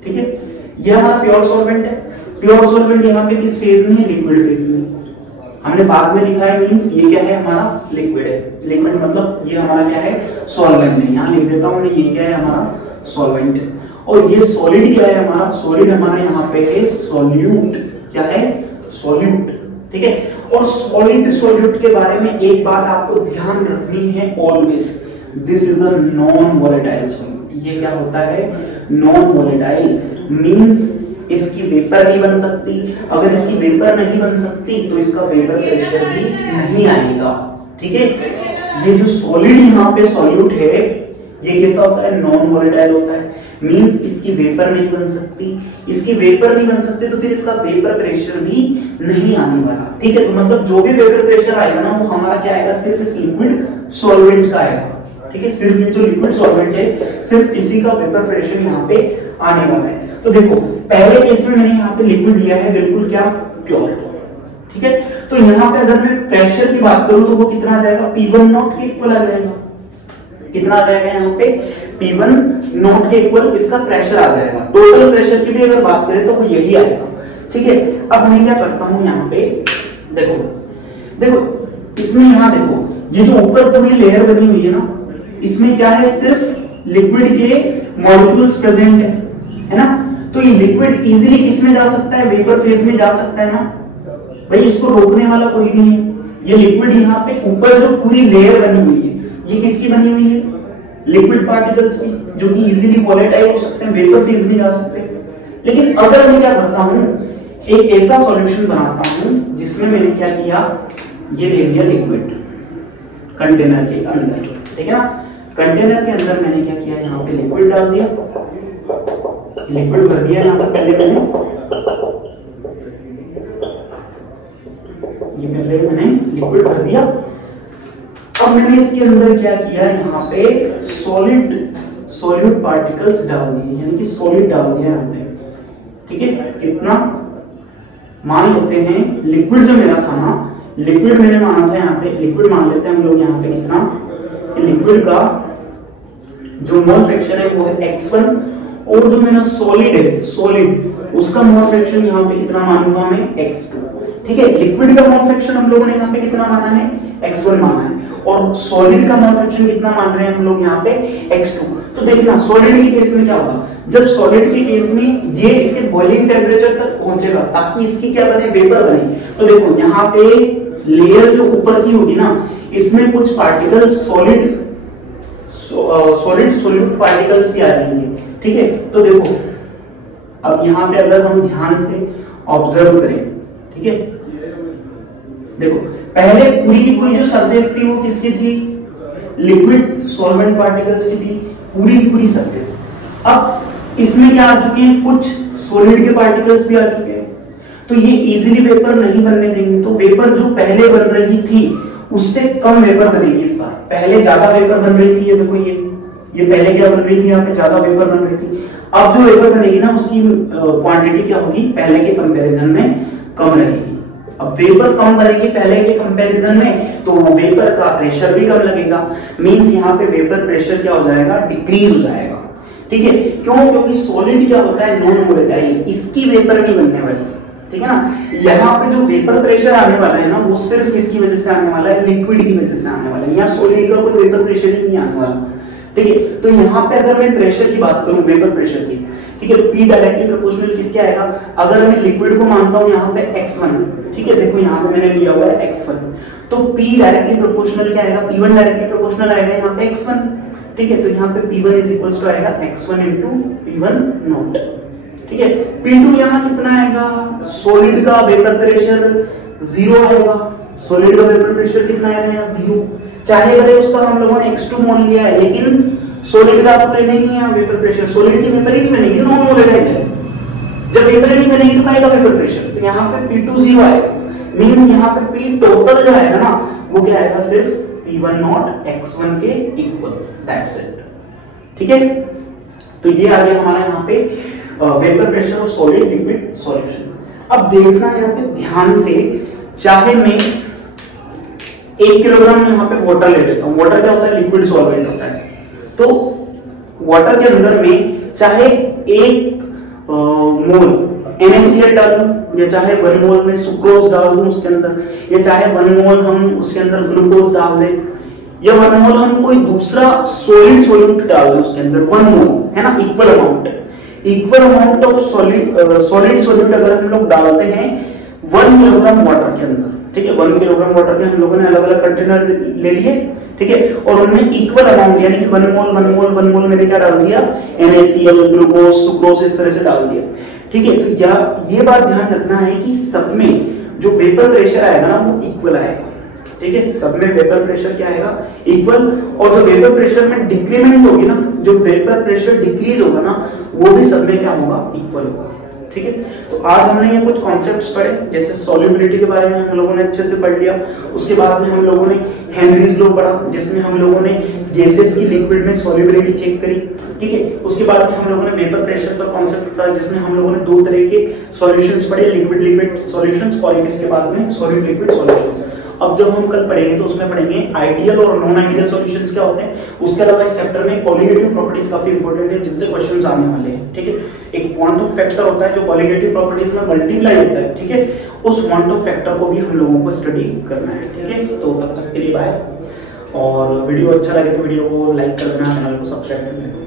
ठीक है। ये हमारा प्योर सॉल्वेंट है। प्योर सॉल्वेंट यहाँ पे किस फेज में है? लिक्विड फेज में। हमने बाद में लिखा है मींस ये क्या है? हमारा लिक्विड है। लिक्विड मतलब ये हमारा क्या है? सॉल्वेंट है। यहाँ लिख देता हूँ मैं, ये क्या है? हमारा सॉल्वेंट है। और ये सॉलिड क्या है? हमारा सॉलिड हमारा यहाँ पे है सॉल्यूट। क्या है? सॉल्यूट। ठीक है। और सॉलिड सॉल्यूट के बारे में एक बात आपको ध्यान रखनी है always, this is a non volatile solute. ये क्या होता है? नॉन वोलेटाइल मींस इसकी वेपर नहीं बन सकती। अगर इसकी वेपर नहीं बन सकती तो इसका वेपर प्रेशर भी नहीं आएगा। ठीक है। ये जो सॉलिड यहाँ पे सॉल्यूट है ये कैसा होता है? नॉन वोलेटाइल होता है। मींस इसकी वेपर नहीं बन सकती। इसकी वेपर नहीं बन सकती तो फिर इसका वेपर प्रेशर भी नहीं आने वाला। ठीक है। तो मतलब जो भी वेपर प्रेशर आएगा ना वो हमारा क्या आएगा? सिर्फ इस लिक्विड सॉल्वेंट का आएगा। ठीक है। सिर्फ ये जो लिक्विड सॉल्वेंट है सिर्फ इसी का वेपर प्रेशर यहाँ पे आने वाला है। तो देखो पहले केस में मैंने यहाँ पे लिक्विड लिया है बिल्कुल क्या? प्योर। ठीक है। तो यहाँ पे अगर मैं प्रेशर की बात करूं तो वो कितना आ जाएगा? P1 नॉट के इक्वल आ जाएगा। कितना आ जाएगा यहाँ पे? P1 नॉट के इक्वल इसका प्रेशर आ जाएगा। टोटल प्रेशर की भी अगर बात करें तो वो यही आएगा। ठीक है। अब मैं क्या करता हूँ यहाँ पे, देखो देखो इसमें यहाँ देखो ये जो ऊपर पूरी लेयर बनी हुई है ना, इसमें क्या है? सिर्फ लिक्विड के मॉलिक्यूल्स प्रेजेंट है ना। तो ये लिक्विड इजीली किसमें जा सकता है? वेपर फेज में जा सकता है ना भाई, इसको रोकने वाला कोई नहीं है। ये लिक्विड यहाँ पे ऊपर जो पूरी लेयर बनी हुई है ये किसकी बनी हुई है? लिक्विड पार्टिकल्स की, जो कि इजीली वोलेटाइल हो सकते हैं, वेपर फेज में जा सकते हैं। लेकिन अगर मैं क्या करता हूं, एक ऐसा सॉल्यूशन बनाता हूं जिसमें मैंने क्या किया, ये ले लिया लिक्विड कंटेनर के अंदर, ठीक है ना। कंटेनर के अंदर मैंने क्या किया, यहाँ पे लिक्विड डाल दिया, लिक्विड भर दिया यहाँ पर पहले मैंने लिक्विड भर दिया। अब मैंने इसके अंदर क्या किया, यहाँ पे सॉलिड पार्टिकल्स डाल दिए, यानी कि सॉलिड डाल दिया यहाँ पे, ठीक है। कितना मान लेते हैं, लिक्विड जो मेरा था ना, लिक्विड मैंने माना था यहाँ पे, लिक्विड मान लेते हैं हम लोग यहाँ पे कितना, कि लिक्विड का जो मोल फ्रैक्शन है वो है x1, और जो मेरा सॉलिड है, सॉलिड उसका मोल फ्रैक्शन यहाँ पे कितना मानूंगा मैं, x2, ठीक है। लिक्विड का मोल फ्रैक्शन हम लोगों ने यहाँ पे कितना माना है, x1 माना है, और सॉलिड का मोल फ्रैक्शन कितना मान रहे हैं हम लोग यहाँ पे, x2। तो देखना सॉलिड के केस में क्या होगा, जब सॉलिड के केस में ये इसके बॉइलिंग टेम्परेचर तक पहुंचेगा ताकि इसकी क्या बने, वेपर बने। तो देखो यहाँ पे लेयर जो ऊपर की होगी ना, इसमें कुछ पार्टिकल सॉलिड पार्टिकल्स भी आ जाएंगे, ठीक है। तो देखो अब यहाँ पे अगर हम ध्यान से ऑब्जर्व करें, ठीक है, देखो पहले पूरी की पूरी जो सरफेस थी वो किसकी थी, लिक्विड सॉल्वेंट पार्टिकल्स की थी, पूरी की पूरी सरफेस। अब इसमें क्या आ चुके हैं, कुछ सॉलिड के पार्टिकल्स भी आ चुके हैं, तो ये इजीली वेपर नहीं बनने देंगे। तो वेपर जो पहले बन रही थी उससे कम वेपर बनेगी इस बार, पहले ज्यादा वेपर बन रही थी, ये देखो ये पहले क्या बन रही थी, यहाँ पे ज्यादा वेपर बन रही थी। अब जो वेपर बनेगी ना उसकी क्वांटिटी क्या होगी, पहले के कंपैरिजन में कम रहेगी। अब वेपर कम बनेगी पहले के कंपैरिजन में, तो वेपर का प्रेशर भी कम लगेगा, मींस यहाँ पे वेपर प्रेशर क्या हो जाएगा, डिक्रीज हो जाएगा, ठीक है। क्यों, क्योंकि सॉलिड क्या होता है, नॉन वोलेटाइल, इसकी वेपर नहीं बनने वाली, ठीक है ना। यहाँ पे जो वेपर प्रेशर आने वाला है ना, वो सिर्फ किसकी वजह से आने वाला है, लिक्विड की वजह से आने वाला है, यहाँ सॉलिड का कोई वेपर प्रेशर ही नहीं आने वाला, ठीक है। तो यहाँ पे अगर मैं प्रेशर की बात करूं, वेपर प्रेशर की, ठीक है, तो P डायरेक्टली प्रोपोर्शनल किसके आएगा, अगर मैं लिक्विड को मानता हूं यहाँ पे x1, ठीक है, देखो यहाँ पे मैंने लिया हुआ है x1, तो P डायरेक्टली प्रोपोर्शनल क्या आएगा, P1 डायरेक्टली प्रोपोर्शनल आएगा यहाँ पे x1, ठीक है। तो यहाँ पे P1 इज इक्वल्स टू आएगा x1 इनटू P1 नॉट, ठीक है। P2 यहाँ कितना आएगा, सॉलिड का वेपर प्रेशर 0 आएगा, सॉलिड का वेपर प्रेशर कितना आएगा यहाँ 0, चाहे भले उसका हम लोगों ने x2 मान लिया है, लेकिन सॉलिड का तो नहीं है वेपर प्रेशर, सॉलिड की वेपर ही नहीं बनेगी, नॉन वोलेटाइल है, जब वेपर ही नहीं बनेगी तो आएगा वेपर प्रेशर। तो यहाँ पे P2 0 आएगा, मींस यहाँ पे P टोटल जो आएगा ना वो क्या आएगा, सिर्फ P1 नॉट x1 के इक्वल, दैट्स इट, ठीक है। तो ये आ गया हमारा यहाँ पे वेपर प्रेशर और सॉलिड लिक्विड सॉल्यूशन। अब देखना यहाँ पे ध्यान से, चाहे मैं 1 किलोग्राम यहाँ पे वाटर ले लेता हूँ, वाटर क्या होता है, लिक्विड सॉल्वेंट होता है, तो वाटर के अंदर में चाहे 1 मोल NaCl डालूं, या चाहे 1 मोल में सुक्रोज डाल दूं उसके अंदर, या चाहे 1 मोल हम उसके अंदर ग्लूकोज डाल दें, या 1 मोल हम कोई दूसरा सॉलिड सॉल्यूट डाल दें उसके अंदर, 1 मोल है ना, equal amount of solid solute अगर हम लोग डालते हैं 1 किलोग्राम वाटर के अंदर, ठीक है, 1 किलोग्राम वाटर के हम लोगों ने अलग अलग कंटेनर ले लिए, ठीक है, और उनमें इक्वल अमाउंट यानी कि 1 मोल मैंने क्या डाल दिया, NaCl, ग्लूकोज, सुक्रोज इस तरह से डाल दिया, ठीक है। तो ये बात ध्यान रखना है कि सब में जो वेपर प्रेशर आएगा ना वो इक्वल आएगा, ठीक है, सब में वेपर प्रेशर क्या आएगा, इक्वल, और जो वेपर प्रेशर में डिक्रीमेंट होगी ना, जो वेपर प्रेशर डिक्रीज होगा ना, वो भी सब में क्या होगा, इक्वल होगा, ठीक है। तो आज हमने ये कुछ कॉन्सेप्ट्स पढ़े, जैसे सॉल्युबिलिटी के बारे में हम लोगों ने अच्छे से पढ़ लिया, उसके बाद में हम लोगों ने हेनरीज लॉ पढ़ा जिसमें हम लोगों ने गैसेस की लिक्विड में सॉल्युबिलिटी चेक करी, ठीक है। उसके बाद में हम लोगों ने वेपर प्रेशर पर कॉन्सेप्ट पढ़ा जिसमें हम लोगों ने 2 तरह के सॉल्यूशंस पढ़े, लिक्विड सॉल्यूशंस और इसके बाद में सॉलिड लिक्विड सॉल्यूशंस। अब जब हम कल पढ़ेंगे तो उसमें पढ़ेंगे आइडियल और नॉन आइडियल सॉल्यूशंस क्या होते हैं, उसके अलावा इस चैप्टर में कोलिगेटिव प्रॉपर्टीज काफी इंपॉर्टेंट है जिनसे क्वेश्चंस आने वाले हैं, ठीक है। एक पॉइंट ऑफ फैक्टर होता है जो कोलिगेटिव प्रॉपर्टीज में मल्टीप्लाई होता है, ठीक है, उस पॉइंट ऑफ फैक्टर को भी हम लोगों को स्टडी करना है, ठीक है। तो तब तक के लिए बाय, और वीडियो अच्छा लगे तो वीडियो को लाइक कर देना, चैनल को सब्सक्राइब कर लेना।